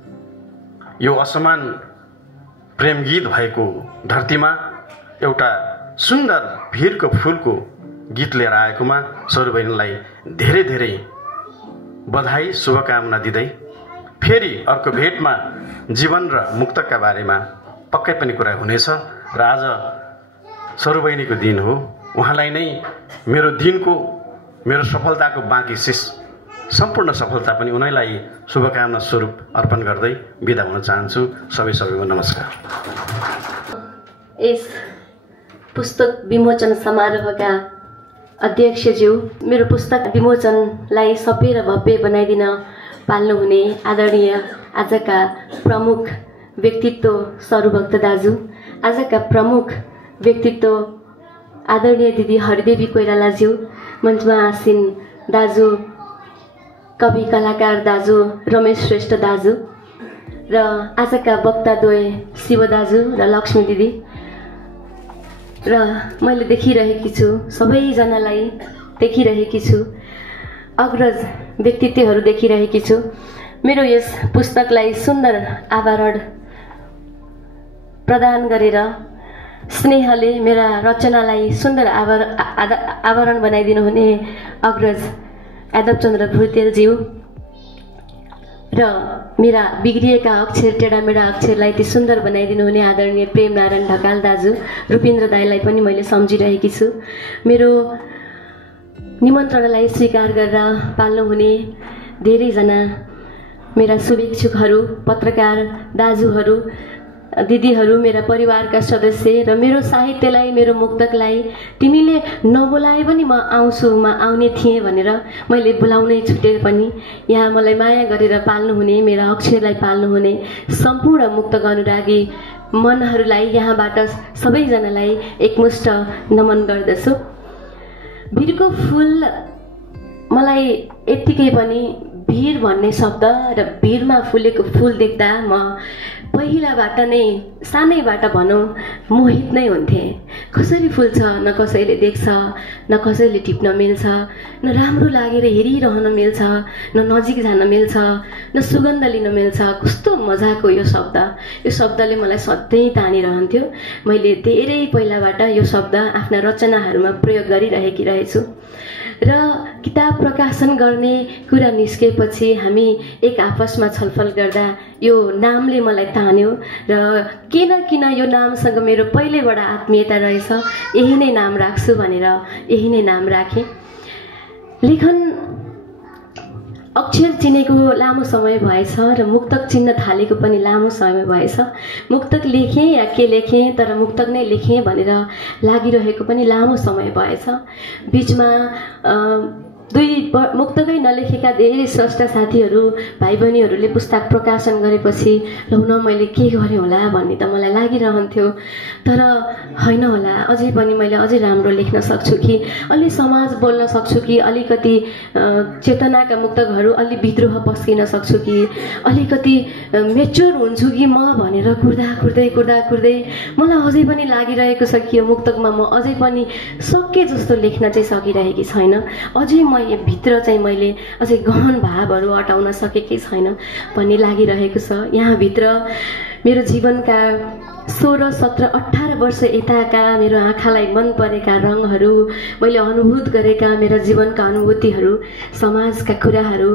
यो असमान प्रेम गीत भएको धरतीमा एउटा सुन्दर भिरको फुलको गीत लिएर आएकोमा सरू बहिनीलाई धेरै धेरै बधाई, शुभकामना दिँदै फेरि अर्को भेटमा जीवन र मुक्तकका बारेमा पक्कै पनि कुरा हुनेछ। र आज सरू बहिनीको दिन हो, उहाँलाई नै मेरो दिनको, मेरो सफलताको बाँकी शेष सम्पूर्ण सफलता पनि उनीलाई शुभकामना स्वरूप अर्पण गर्दै बिदा हुन चाहन्छु। सबैको नमस्कार। यस पुस्तक विमोचन समारोहका अध्यक्षज्यू, मेरो पुस्तक विमोचनलाई सभ्य र भव्य बनाइदिन पाल्नुहुने आदरणीय आजका प्रमुख व्यक्तित्व सरूभक्त दाजु, आजका प्रमुख व्यक्तित्व आदरणीय दिदी हरिदेवी कोइरालाज्यू, मञ्चमा आसीन दाजु कवि कलाकार दाजु रमेश श्रेष्ठ दाजु, र आजका वक्ताद्वय शिव दाजु र लक्ष्मी दिदी, र मैले देखिरहेकी छु, सबैजनालाई देखिरहेकी छु, अग्रज व्यक्तित्वहरू देखिरहेकी छु। मेरो यस पुस्तकलाई सुन्दर आवरण प्रदान गरेर स्नेहले मेरा रचनालाई सुन्दर आवरण बनाइदिनु हुने अग्रज यादव चन्द्र भुटेलज्यू र र मेरा बिग्रिएका अक्षर टेढामेढा अक्षरलाई ती सुन्दर बनाइदिनु हुने आदरणीय प्रेमनारायण ढकाल दाजु रुपिन्द्र दाईलाई पनि मैले सम्झिरहेकी छु। मेरो निमन्त्रणालाई स्वीकार गरेर पाल्नुहुने धेरैजना मेरा शुभेच्छुकहरू, पत्रकार दाजुहरू, दिदीहरू, मेरा परिवारका सदस्य र मेरो साहित्यलाई, मेरो मुक्तकलाई तिमीले नबोलाए पनि म आउँछु, म आउने थिएँ भनेर मैले बोलाउनै छुटे पनि यहाँ मलाई माया गरेर पाल्नुहुने, मेरा अक्षरलाई पाल्नुहुने सम्पूर्ण मुक्तक अनुरागी मनहरूलाई यहाँबाट सबैजनालाई एकमुष्ट नमन गर्दछु। भिरको फुल मलाई यत्तिकै पनि भिर भन्ने शब्द र भिरमा फुलेको फुल देख्दा म पहिलाबाट नै सानैबाट भनौँ मोहित नै हुन्थेँ। कसरी फुल्छ न कसैले देख्छ, न कसैले टिप्न मिल्छ, न राम्रो लागेर हेरिरहन मिल्छ, न नजिक जान मिल्छ, न सुगन्ध लिन मिल्छ। कस्तो मजाको यो शब्द, यो शब्दले मलाई सधैँ तानिरहन्थ्यो। मैले धेरै पहिलाबाट यो शब्द आफ्ना रचनाहरूमा प्रयोग गरिरहेकी रहेछु र किताब प्रकाशन गर्ने कुरा निस्केपछि हामी एक आपसमा छलफल गर्दा यो नामले मलाई तान्यो र किन यो नामसँग मेरो पहिलेबाट आत्मीयता रहेछ, यही नै नाम राख्छु भनेर यही नै नाम राखेँ। लेखन अक्षर चिनेको लामो समय भएछ र मुक्तक चिन्न थालेको पनि लामो समय भएछ। मुक्तक लेखेँ या के लेखेँ, तर मुक्तक नै लेखेँ भनेर लागिरहेको पनि लामो समय भएछ। बिचमा मुक्तकै नलेखेका धेरै स्रष्टा साथीहरू, भाइ बहिनीहरूले पुस्तक प्रकाशन गरेपछि लौन मैले के गरेँ होला भन्ने त मलाई लागिरहन्थ्यो। तर होइन होला, अझै पनि मैले अझै राम्रो लेख्न सक्छु कि, अलि समाज बोल्न सक्छु कि, अलिकति चेतनाका मुक्तकहरू अलि विद्रोह पस्किन सक्छु कि, अलिकति मेच्योर हुन्छु कि म भनेर कुर्दै मलाई अझै पनि लागिरहेको छ कि यो मुक्तकमा म अझै पनि सके जस्तो लेख्न चाहिँ सकिरहेकी छैन। अझै भित्र चाहिँ मैले अझै गहन भावहरू अटाउन सकेकै छैन भन्ने लागिरहेको छ। यहाँभित्र मेरो जीवनका 16, 17, 18 वर्ष यताका मेरो आँखालाई मन परेका रङहरू, मैले अनुभूत गरेका मेरा जीवनका अनुभूतिहरू, समाजका कुराहरू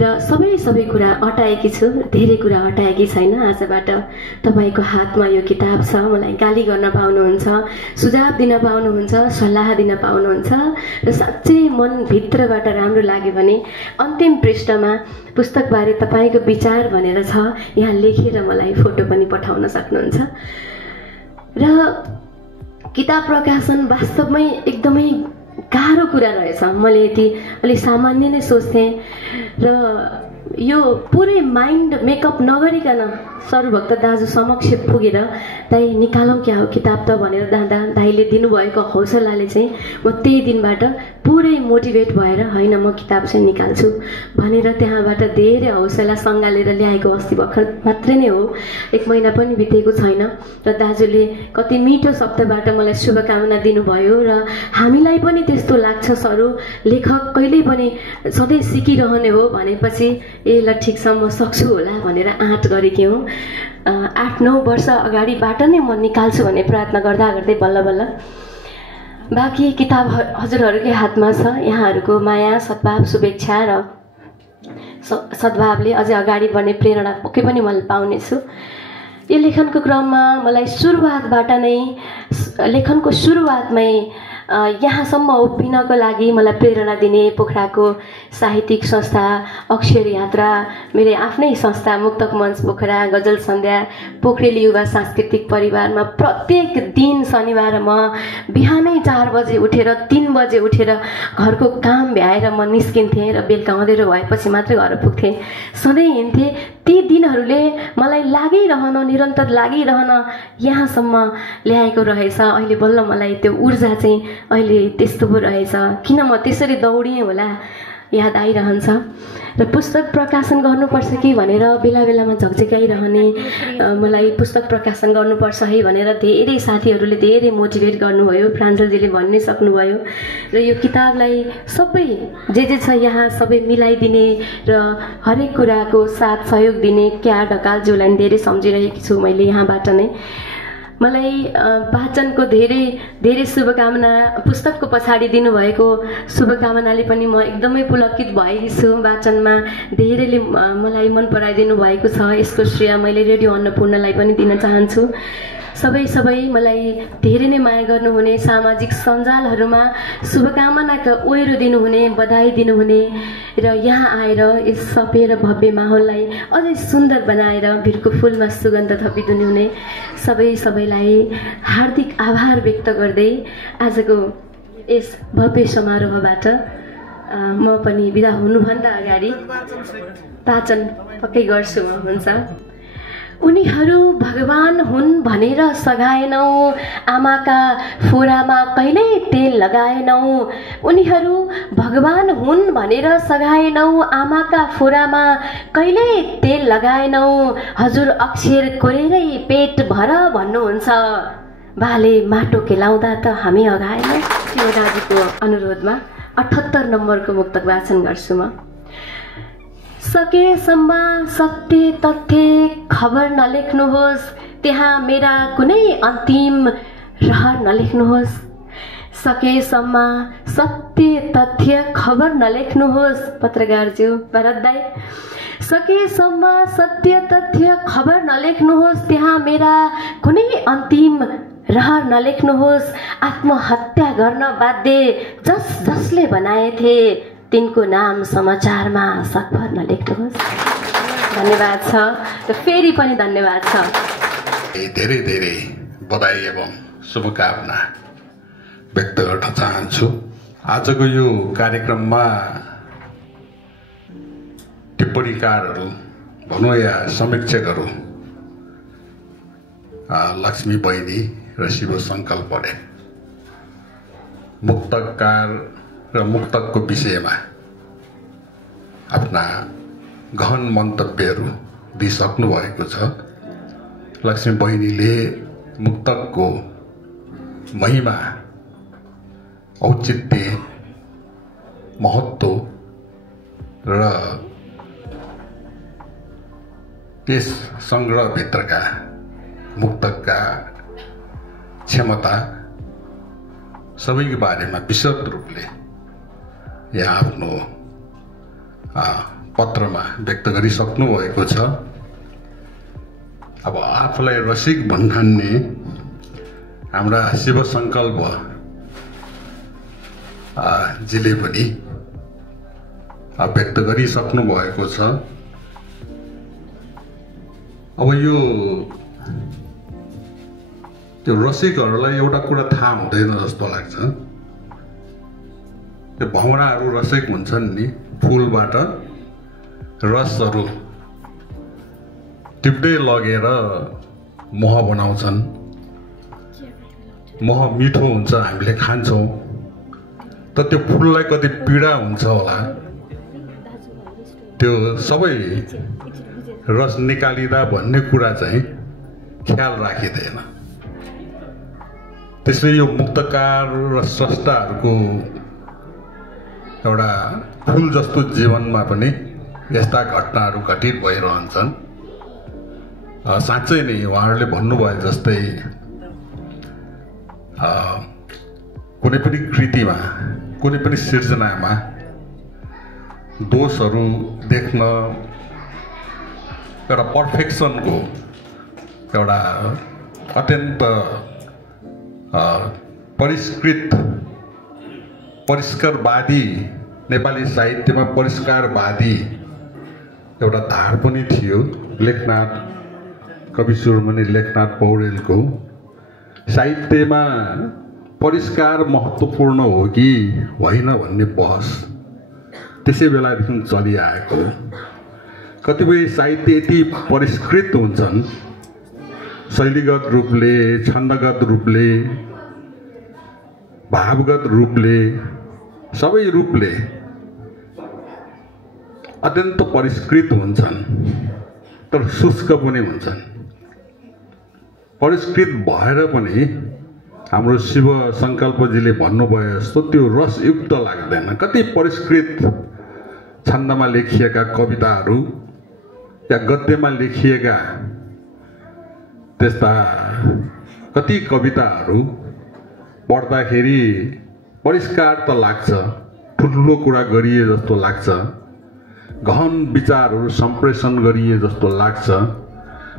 र सबै कुरा अटाएकी छु। धेरै कुरा अटाएकी छैन। आजबाट तपाईँको हातमा यो किताब छ। मलाई गाली गर्न पाउनुहुन्छ, सुझाव दिन पाउनुहुन्छ, सल्लाह दिन पाउनुहुन्छ र साँच्चै मनभित्रबाट राम्रो लाग्यो भने अन्तिम पृष्ठमा पुस्तकबारे तपाईँको विचार भनेर छ, यहाँ लेखेर मलाई फोटो पनि पठाउन सक्नुहुन्छ। र किताब प्रकाशन वास्तवमै एकदमै गाह्रो कुरा रहेछ। मैले यति अलिक सामान्य नै सोच्थेँ र यो पुरै माइन्ड मेकअप नगरिकन सरुभक्त दाजु समक्ष पुगेर दाइ निकालौँ क्या हो किताब त भनेर दाइले दिनुभएको हौसलाले चाहिँ म त्यही दिनबाट पुरै मोटिभेट भएर होइन म किताब चाहिँ निकाल्छु भनेर त्यहाँबाट धेरै हौसला सङ्गालेर ल्याएको अस्ति भर्खर मात्रै नै हो। 1 महिना पनि बितेको छैन र दाजुले कति मिठो शब्दबाट मलाई शुभकामना दिनुभयो र हामीलाई पनि त्यस्तो लाग्छ सरू लेखक कहिल्यै पनि सधैँ सिकिरहने हो भनेपछि ए ल ठिक छ म सक्छु होला भनेर आँट गरेकी हुँ। 8-9 वर्ष अगाडिबाट नै म निकाल्छु भन्ने प्रयत्न गर्दा गर्दै बल्ल बल्ल बाँकी किताब हजुरहरूकै हातमा छ। यहाँहरूको माया सद्भाव शुभेच्छा र सद्भावले अझै अगाडि बढ्ने प्रेरणा पक्कै पनि मैले पाउनेछु। यो लेखनको क्रममा मलाई सुरुवातबाट नै लेखनको सुरुवातमै यहाँसम्म उभिनको लागि मलाई प्रेरणा दिने पोखराको साहित्यिक संस्था अक्षर यात्रा, मेरो आफ्नै संस्था मुक्तक मञ्च पोखरा, गजल सन्ध्या, पोखरेली युवा सांस्कृतिक परिवारमा प्रत्येक दिन शनिबार म बिहानै 4 बजे उठेर 3 बजे उठेर घरको काम भ्याएर म निस्किन्थेँ र बेलुका अँधेरो भएपछि मात्रै घर पुग्थेँ। सधैँ हिँड्थेँ। ती दिनहरूले मलाई लागिरहन निरन्तर लागिरहन यहाँसम्म ल्याएको रहेछ। अहिले बल्ल मलाई त्यो ऊर्जा चाहिँ अहिले त्यस्तो पो रहेछ, किन म त्यसरी दौडिएँ होला याद आइरहन्छ। र पुस्तक प्रकाशन गर्नुपर्छ कि भनेर बेला बेलामा झकझकाइरहने, मलाई पुस्तक प्रकाशन गर्नुपर्छ है भनेर धेरै साथीहरूले धेरै मोटिभेट गर्नुभयो। प्राञ्जलजीले भन्नै सक्नुभयो र यो किताबलाई सबै जे छ यहाँ सबै मिलाइदिने र हरेक कुराको साथ सहयोग दिने क्या ढकालज्यूलाई धेरै सम्झिरहेकी छु मैले यहाँबाट नै। मलाई वाचनको धेरै धेरै शुभकामना पुस्तकको पछाडि दिनुभएको शुभकामनाले पनि म एकदमै पुलकित भएकी छु। वाचनमा धेरैले मलाई मन पराइदिनु भएको छ। यसको श्रेय मैले रेडियो अन्नपूर्णलाई पनि दिन चाहन्छु। सबै मलाई धेरै नै माया गर्नुहुने, सामाजिक सञ्जालहरूमा शुभकामनाका ओइरो दिनुहुने, बधाई दिनुहुने र यहाँ आएर यस सपेर भव्य माहौललाई अझै सुन्दर बनाएर भिरको फुलमा सुगन्ध थपिदिनुहुने सबैलाई हार्दिक आभार व्यक्त गर्दै आजको यस भव्य समारोहबाट म पनि बिदा हुनुभन्दा अगाडि वाचन पक्कै गर्छु। हुन्छ। उनीहरू भगवान हुन् भनेर सघाएनौ, आमाका फोरामा कहिल्यै तेल लगाएनौ। उनीहरू भगवान हुन् भनेर सघाएनौ, आमाका फोरामा कहिल्यै तेल लगाएनौ। हजुर अक्षर कोरेरै पेट भर भन्नुहुन्छ, बाले माटो केलाउँदा त हामी अगाएनौ। शिवराजीको अनुरोधमा 78 नम्बरको मुक्तक वाचन गर्छु म। सकेसम्म सत्य तथ्य खबर नलेख्नुहोस्, त्यहाँ मेरा कुनै अन्तिम रहर नलेख्नुहोस्। सकेसम्म सत्य तथ्य खबर नलेख्नुहोस्, पत्रकारज्यू भरत दाइ। सकेसम्म सत्य तथ्य खबर नलेख्नुहोस्, त्यहाँ मेरा कुनै अन्तिम रहर नलेख्नुहोस्। आत्महत्या गर्न बाध्य जसले बनाएथे, तिनको नाम समाचारमा सकभर नलेख्नुहोस्। धन्यवाद छ र फेरि पनि धन्यवाद छ। धेरै धेरै बधाई एवं शुभकामना व्यक्त गर्न चाहन्छु। आजको यो कार्यक्रममा टिप्पणीकारहरू भनौँ या समीक्षकहरू लक्ष्मी बहिनी र शिव सङ्कल्पले मुक्तकार र मुक्तकको विषयमा आफ्ना गहन मन्तव्यहरू दिइसक्नु भएको छ। लक्ष्मी बहिनीले मुक्तकको महिमा, औचित्य, महत्त्व र यस सङ्ग्रहभित्रका मुक्तकका क्षमता सबैको बारेमा विशद रूपले यहाँ आफ्नो पत्रमा व्यक्त गरिसक्नु भएको छ। अब आफूलाई रसिक भन्ठान्ने हाम्रा शिव सङ्कल्प जीले पनि व्यक्त गरिसक्नु भएको छ। अब यो रसिकहरूलाई एउटा कुरा थाहा हुँदैन जस्तो लाग्छ। त्यो भौराहरू रसिक हुन्छन् नि, फुलबाट रसहरू टिप्दै लगेर मह बनाउँछन्। मह मिठो हुन्छ, हामीले खान्छौँ, त त्यो फुललाई कति पीडा हुन्छ होला, त्यो सबै रस निकालिँदा भन्ने कुरा चाहिँ ख्याल राखिँदैन। त्यसले यो मुक्तकार र स्रष्टाहरूको एउटा फुल जस्तो जीवनमा पनि यस्ता घटनाहरू घटित भइरहन्छन्। साँच्चै नै उहाँहरूले भन्नुभयो जस्तै कुनै पनि कृतिमा, कुनै पनि सिर्जनामा दोषहरू देख्न एउटा पर्फेक्सनको एउटा अत्यन्त परिष्कारवादी, नेपाली साहित्यमा परिष्कारवादी एउटा धार पनि थियो। लेखनाथ, कवि शिरोमणि लेखनाथ पौडेलको साहित्यमा परिष्कार महत्त्वपूर्ण हो कि होइन भन्ने बहस त्यसै बेलादेखि चलिआएको। कतिपय साहित्य यति परिष्कृत हुन्छन्, शैलीगत रूपले, छन्दगत रूपले, भावगत रूपले, सबै रूपले अत्यन्त परिष्कृत हुन्छन्, तर शुष्क पनि हुन्छन्। परिष्कृत भएर पनि हाम्रो शिव सङ्कल्पजीले भन्नुभयो जस्तो त्यो रसयुक्त लाग्दैन। कति परिष्कृत छन्दमा लेखिएका कविताहरू या गद्यमा लेखिएका त्यस्ता कति कविताहरू पढ्दाखेरि परिष्कार त लाग्छ, ठुलो कुरा गरिए जस्तो लाग्छ, गहन विचारहरू सम्प्रेषण गरिए जस्तो लाग्छ,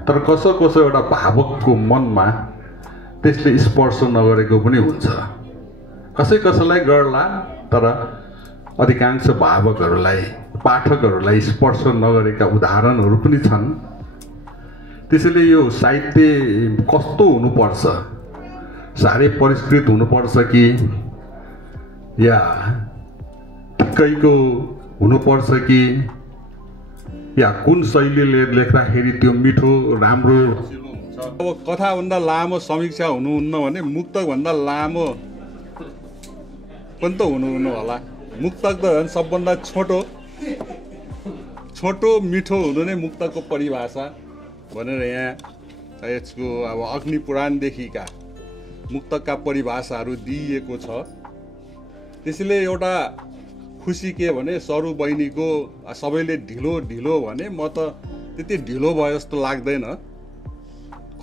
तर कसो एउटा भावकको मनमा त्यसले स्पर्श नगरेको पनि हुन्छ। कसैलाई गर्ला, तर अधिकांश भावकहरूलाई, पाठकहरूलाई स्पर्श नगरेका उदाहरणहरू पनि छन्। त्यसैले यो साहित्य कस्तो हुनुपर्छ, साह्रै परिष्कृत हुनुपर्छ कि या ठिक्कैको हुनुपर्छ कि या कुन शैलीले लेख्दाखेरि त्यो मिठो राम्रो हुन्छ। अब कथाभन्दा लामो समीक्षा हुनुहुन्न भने मुक्तकभन्दा लामो पनि त हुनुहुन्न होला। मुक्तक त झन् सबभन्दा छोटो मिठो हुनु नै मुक्तकको परिभाषा भनेर यहाँ यसको अब अग्नि पुराणदेखिका मुक्तकका परिभाषाहरू दिइएको छ। त्यसैले एउटा खुसी के भने सरु बहिनीको सबैले ढिलो भने म त त्यति ढिलो भयो जस्तो लाग्दैन।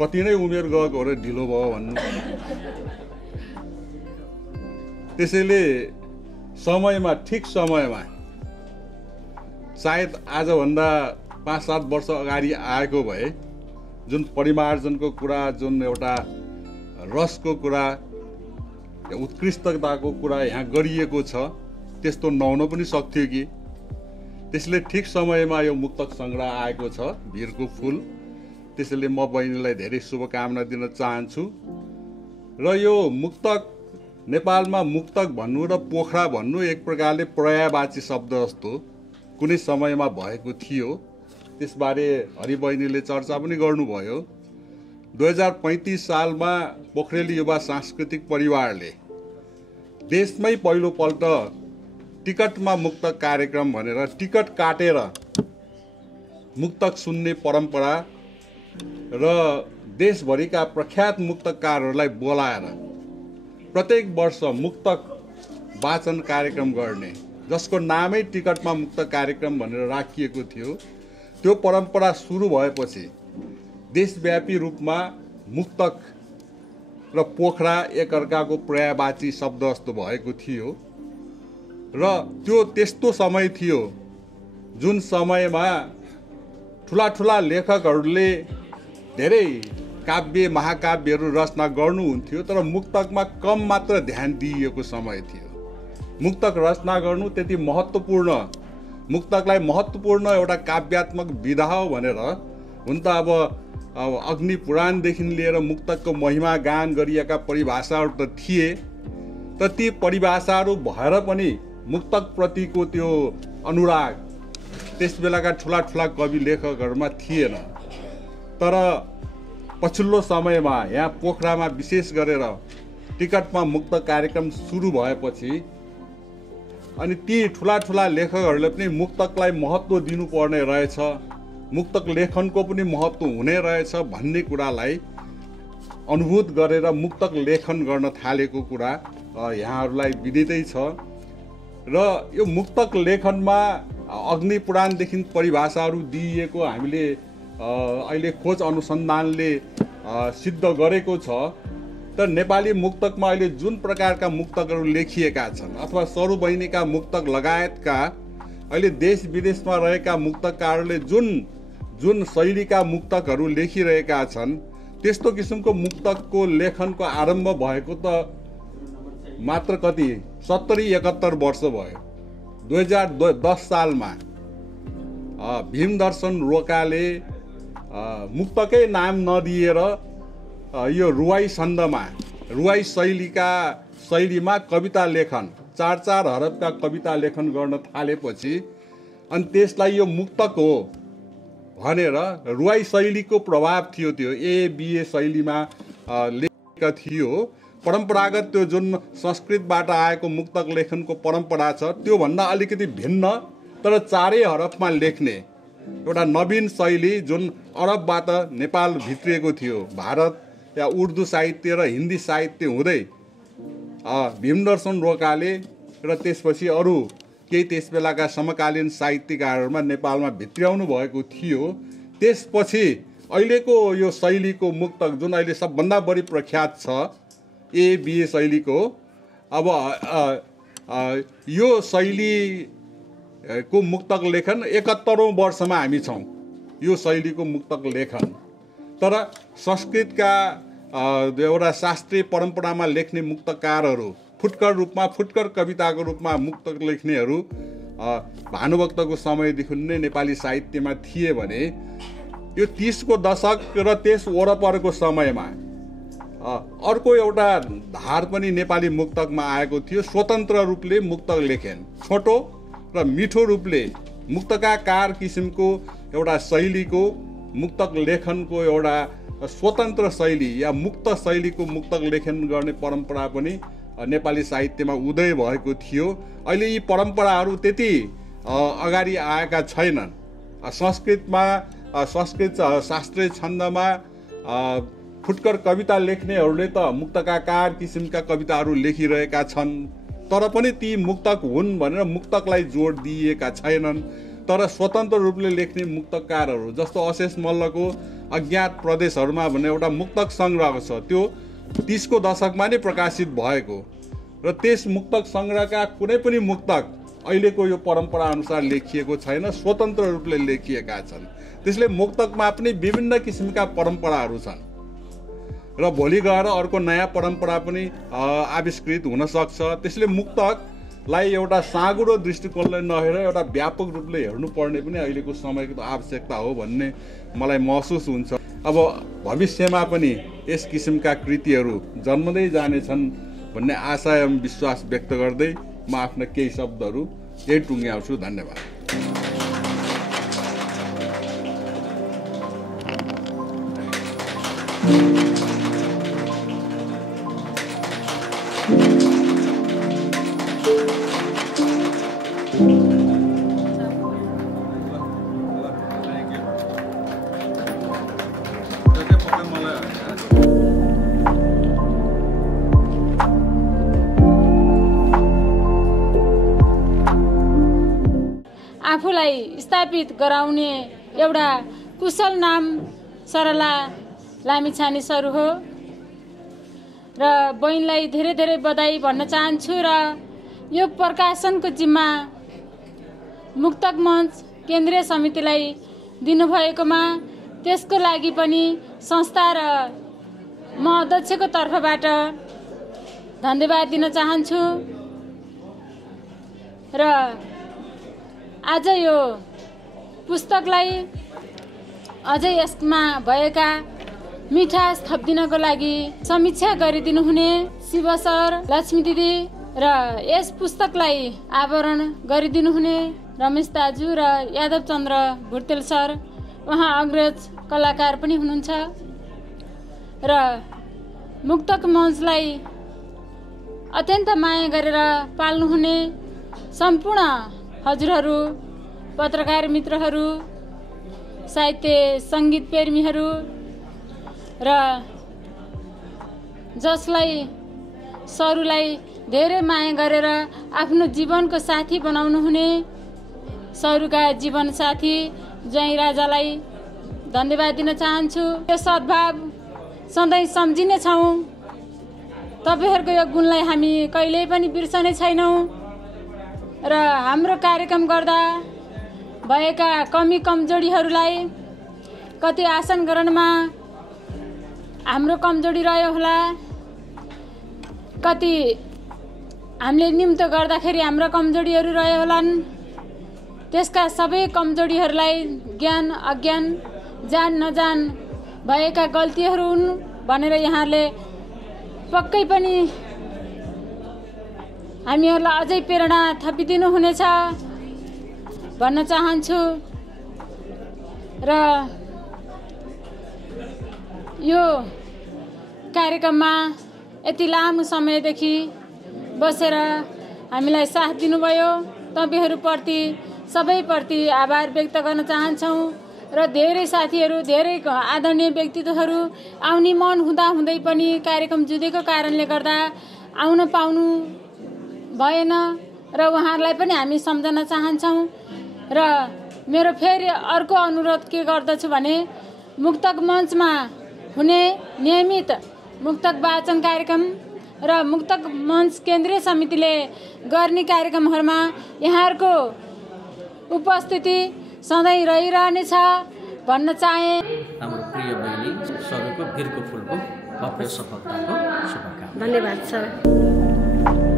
कति नै उमेर गएको हो र ढिलो भयो भन्नु। त्यसैले समयमा, ठिक समयमा, सायद आजभन्दा 5-7 वर्ष अगाडि आएको भए जुन परिमार्जनको कुरा, जुन एउटा रसको कुरा, उत्कृष्टताको कुरा यहाँ गरिएको छ, त्यस्तो नहुन पनि सक्थ्यो कि। त्यसले ठिक समयमा यो मुक्तक सङ्ग्रह आएको छ, भिरको फुल। त्यसैले म बहिनीलाई धेरै शुभकामना दिन चाहन्छु। र यो मुक्तक, नेपालमा मुक्तक भन्नु र पोखरा भन्नु एक प्रकारले पर्यायवाची शब्द जस्तो कुनै समयमा भएको थियो। त्यसबारे हरिबहिनीले चर्चा पनि गर्नुभयो। 2035 सालमा पोखरेली युवा सांस्कृतिक परिवारले देशमै पहिलोपल्ट टिकटमा मुक्तक कार्यक्रम भनेर टिकट काटेर मुक्तक सुन्ने परम्परा र देशभरिका प्रख्यात मुक्तकारहरूलाई बोलाएर प्रत्येक वर्ष मुक्तक वाचन कार्यक्रम गर्ने, जसको नामै टिकटमा मुक्तक कार्यक्रम भनेर राखिएको थियो, त्यो परम्परा सुरु भएपछि देशव्यापी रूपमा मुक्तक र पोखरा एकअर्काको पर्यायवाची शब्द जस्तो भएको थियो। र त्यो त्यस्तो समय थियो जुन समयमा ठुला लेखकहरूले धेरै काव्य महाकाव्यहरू रचना गर्नुहुन्थ्यो, तर मुक्तकमा कम मात्र ध्यान दिइएको समय थियो। मुक्तक रचना गर्नु त्यति महत्त्वपूर्ण, मुक्तकलाई महत्त्वपूर्ण एउटा काव्यात्मक विधा हो भनेर हुन त अब अग्नि पुराणदेखि लिएर मुक्तकको महिमा गान गरिएका परिभाषाहरू त थिए, तर ती परिभाषाहरू भएर पनि मुक्तकप्रतिको त्यो अनुराग त्यस बेलाका ठुला कवि लेखकहरूमा थिएन। तर पछिल्लो समयमा यहाँ पोखरामा विशेष गरेर टिकटमा मुक्तक कार्यक्रम सुरु भएपछि अनि ती ठुला लेखकहरूले पनि मुक्तकलाई महत्त्व दिनुपर्ने रहेछ, मुक्तक लेखनको पनि महत्त्व हुने रहेछ भन्ने कुरालाई अनुभूत गरेर मुक्तक लेखन गर्न थालेको कुरा यहाँहरूलाई विदितै छ। र यो मुक्तक लेखनमा अग्नि पुराणदेखि परिभाषाहरू दिइएको हामीले अहिले खोज अनुसन्धानले सिद्ध गरेको छ। तर नेपाली मुक्तकमा अहिले जुन प्रकारका मुक्तकहरू लेखिएका छन् अथवा सरु बहिनीका मुक्तक लगायतका अहिले देश विदेशमा रहेका मुक्तकारहरूले जुन शैलीका मुक्तकहरू लेखिरहेका छन्, त्यस्तो किसिमको मुक्तकको लेखनको आरम्भ भएको त मात्र कति 70-71 वर्ष भयो। 2010 सालमा भीमदर्शन रोकाले मुक्तकै नाम नदिएर यो रुवाई छन्दमा, रुवाई शैलीमा कविता लेखन, 4 हरफका कविता लेखन गर्न थालेपछि अनि त्यसलाई यो मुक्तक हो भनेर रुवाई शैलीको प्रभाव थियो, त्यो ABA शैलीमा लेखेका थियो। परम्परागत त्यो जुन संस्कृतबाट आएको मुक्तक लेखनको परम्परा छ त्योभन्दा अलिकति भिन्न, तर 4 हरफमा लेख्ने एउटा नवीन शैली जुन अरबबाट नेपाल भित्रिएको थियो। भारत या उर्दू साहित्य र हिन्दी साहित्य हुँदै भीमदर्शन रोकाले र त्यसपछि अरू केही त्यस बेलाका समकालीन साहित्यकारहरूमा नेपालमा भित्र्याउनु भएको थियो। त्यसपछि अहिलेको यो शैलीको मुक्तक जुन अहिले सबभन्दा बढी प्रख्यात छ ABA शैलीको, अब यो शैलीको मुक्तक लेखन 71औं वर्षमा हामी छौँ यो शैलीको मुक्तक लेखन। तर संस्कृतका एउटा शास्त्रीय परम्परामा लेख्ने मुक्तकारहरू, फुटकर कविताको रूपमा मुक्तक लेख्नेहरू भानुभक्तको समयदेखि नै नेपाली साहित्यमा थिए भने यो 30 को दशक र त्यस वरपरको समयमा अर्को एउटा धार पनि नेपाली मुक्तकमा आएको थियो। स्वतन्त्र रूपले मुक्तक लेखेन, छोटो र मिठो रूपले मुक्तकार किसिमको एउटा शैलीको मुक्तक लेखनको एउटा स्वतन्त्र शैली या मुक्त शैलीको मुक्तक लेखन गर्ने परम्परा पनि नेपाली साहित्यमा उदय भएको थियो। अहिले यी परम्पराहरू त्यति अगाडि आएका छैनन्। संस्कृत शास्त्रीय छन्दमा फुटकर कविता लेख्नेहरूले त मुक्तकार किसिमका कविताहरू लेखिरहेका छन्, तर पनि ती मुक्तक हुन् भनेर मुक्तकलाई जोड दिइएका छैनन्। तर स्वतन्त्र रूपले लेख्ने मुक्तकारहरू जस्तो अशेष मल्लको अज्ञात प्रदेशहरूमा भन्ने एउटा मुक्तक सङ्ग्रह छ, त्यो 30 को दशकमा नै प्रकाशित भएको र त्यस मुक्तक सङ्ग्रहका कुनै पनि मुक्तक अहिलेको यो परम्परा अनुसार लेखिएको छैन, स्वतन्त्र रूपले लेखिएका छन्। त्यसले मुक्तकमा पनि विभिन्न किसिमका परम्पराहरू छन् र भोलि गएर अर्को नयाँ परम्परा पनि आविष्कृत हुन सक्छ। त्यसले मुक्तकलाई एउटा साँगुरो दृष्टिकोणले नहेरेर एउटा व्यापक रूपले हेर्नुपर्ने पनि अहिलेको समयको आवश्यकता हो भन्ने मलाई महसुस हुन्छ। अब भविष्यमा पनि यस किसिमका कृतिहरू जन्मदै जानेछन् भन्ने आशा एवं विश्वास व्यक्त गर्दै म आफ्ना केही शब्दहरू यही टुङ्ग्याउँछु। धन्यवाद। आफूलाई स्थापित गराउने एउटा कुशल नाम सरला लामिछाने सर हो र बहिनीलाई धेरै धेरै बधाई भन्न चाहन्छु। र यो प्रकाशनको जिम्मा मुक्तक मञ्च केन्द्रीय समितिलाई दिनुभएकोमा त्यसको लागि पनि संस्था र म अध्यक्षको तर्फबाट धन्यवाद दिन चाहन्छु। र आज यो पुस्तकलाई अझै यसमा भएका मिठास थपिदिनको लागि समीक्षा गरिदिनु हुने शिव सर, लक्ष्मी दिदी र यस पुस्तकलाई आवरण गरिदिनु हुने रमेश दाजु र यादव चन्द्र भुर्तेल सर, उहाँ अग्रज कलाकार पनि हुनुहुन्छ। र मुक्तक मञ्चलाई अत्यन्त माया गरेर पाल्नुहुने सम्पूर्ण हजुरहरू, पत्रकार मित्रहरू, साहित्य सङ्गीत प्रेमीहरू र जसलाई सरुलाई धेरै माया गरेर आफ्नो जीवनको साथी बनाउनु हुने सरुका जीवन साथी जय राजालाई धन्यवाद दिन चाहन्छु। यो सद्भाव सधैँ सम्झिने छौँ। तपाईँहरूको यो गुणलाई हामी कहिल्यै पनि बिर्सने छैनौँ र हाम्रो कार्यक्रम गर्दा भएका कमी कमजोरीहरूलाई कति आसन ग्रहणमा हाम्रो कमजोरी रह्यो होला, कति हामीले निम्तो गर्दाखेरि हाम्रो कमजोरीहरू रह्यो होलान्। त्यसका सबै कमजोरीहरूलाई ज्ञान अज्ञान जान नजान भएका गल्तीहरू हुन् भनेर यहाँहरूले पक्कै पनि हामीहरूलाई अझै प्रेरणा थपिदिनु हुनेछ भन्न चाहन्छु। र यो कार्यक्रममा यति लामो समयदेखि बसेर हामीलाई साथ दिनुभयो, तपाईँहरूप्रति सबैप्रति आभार व्यक्त गर्न चाहन्छौँ। र धेरै साथीहरू, धेरै आदरणीय व्यक्तित्वहरू आउने मन हुँदै पनि कार्यक्रम जुधेको कारणले गर्दा आउन पाउनु भएन र उहाँहरूलाई पनि हामी सम्झन चाहन्छौँ। र मेरो फेरि अर्को अनुरोध के गर्दछु भने मुक्तक मञ्चमा हुने नियमित मुक्तक वाचन कार्यक्रम र मुक्तक मञ्च केन्द्रीय समितिले गर्ने कार्यक्रमहरूमा यहाँहरूको उपस्थिति सधैँ रहिरहनेछ भन्न चाहे। हाम्रो प्रिय बहिनी सरुको वीरको फुलको भव्य सफलताको शुभकामना। धन्यवाद सर।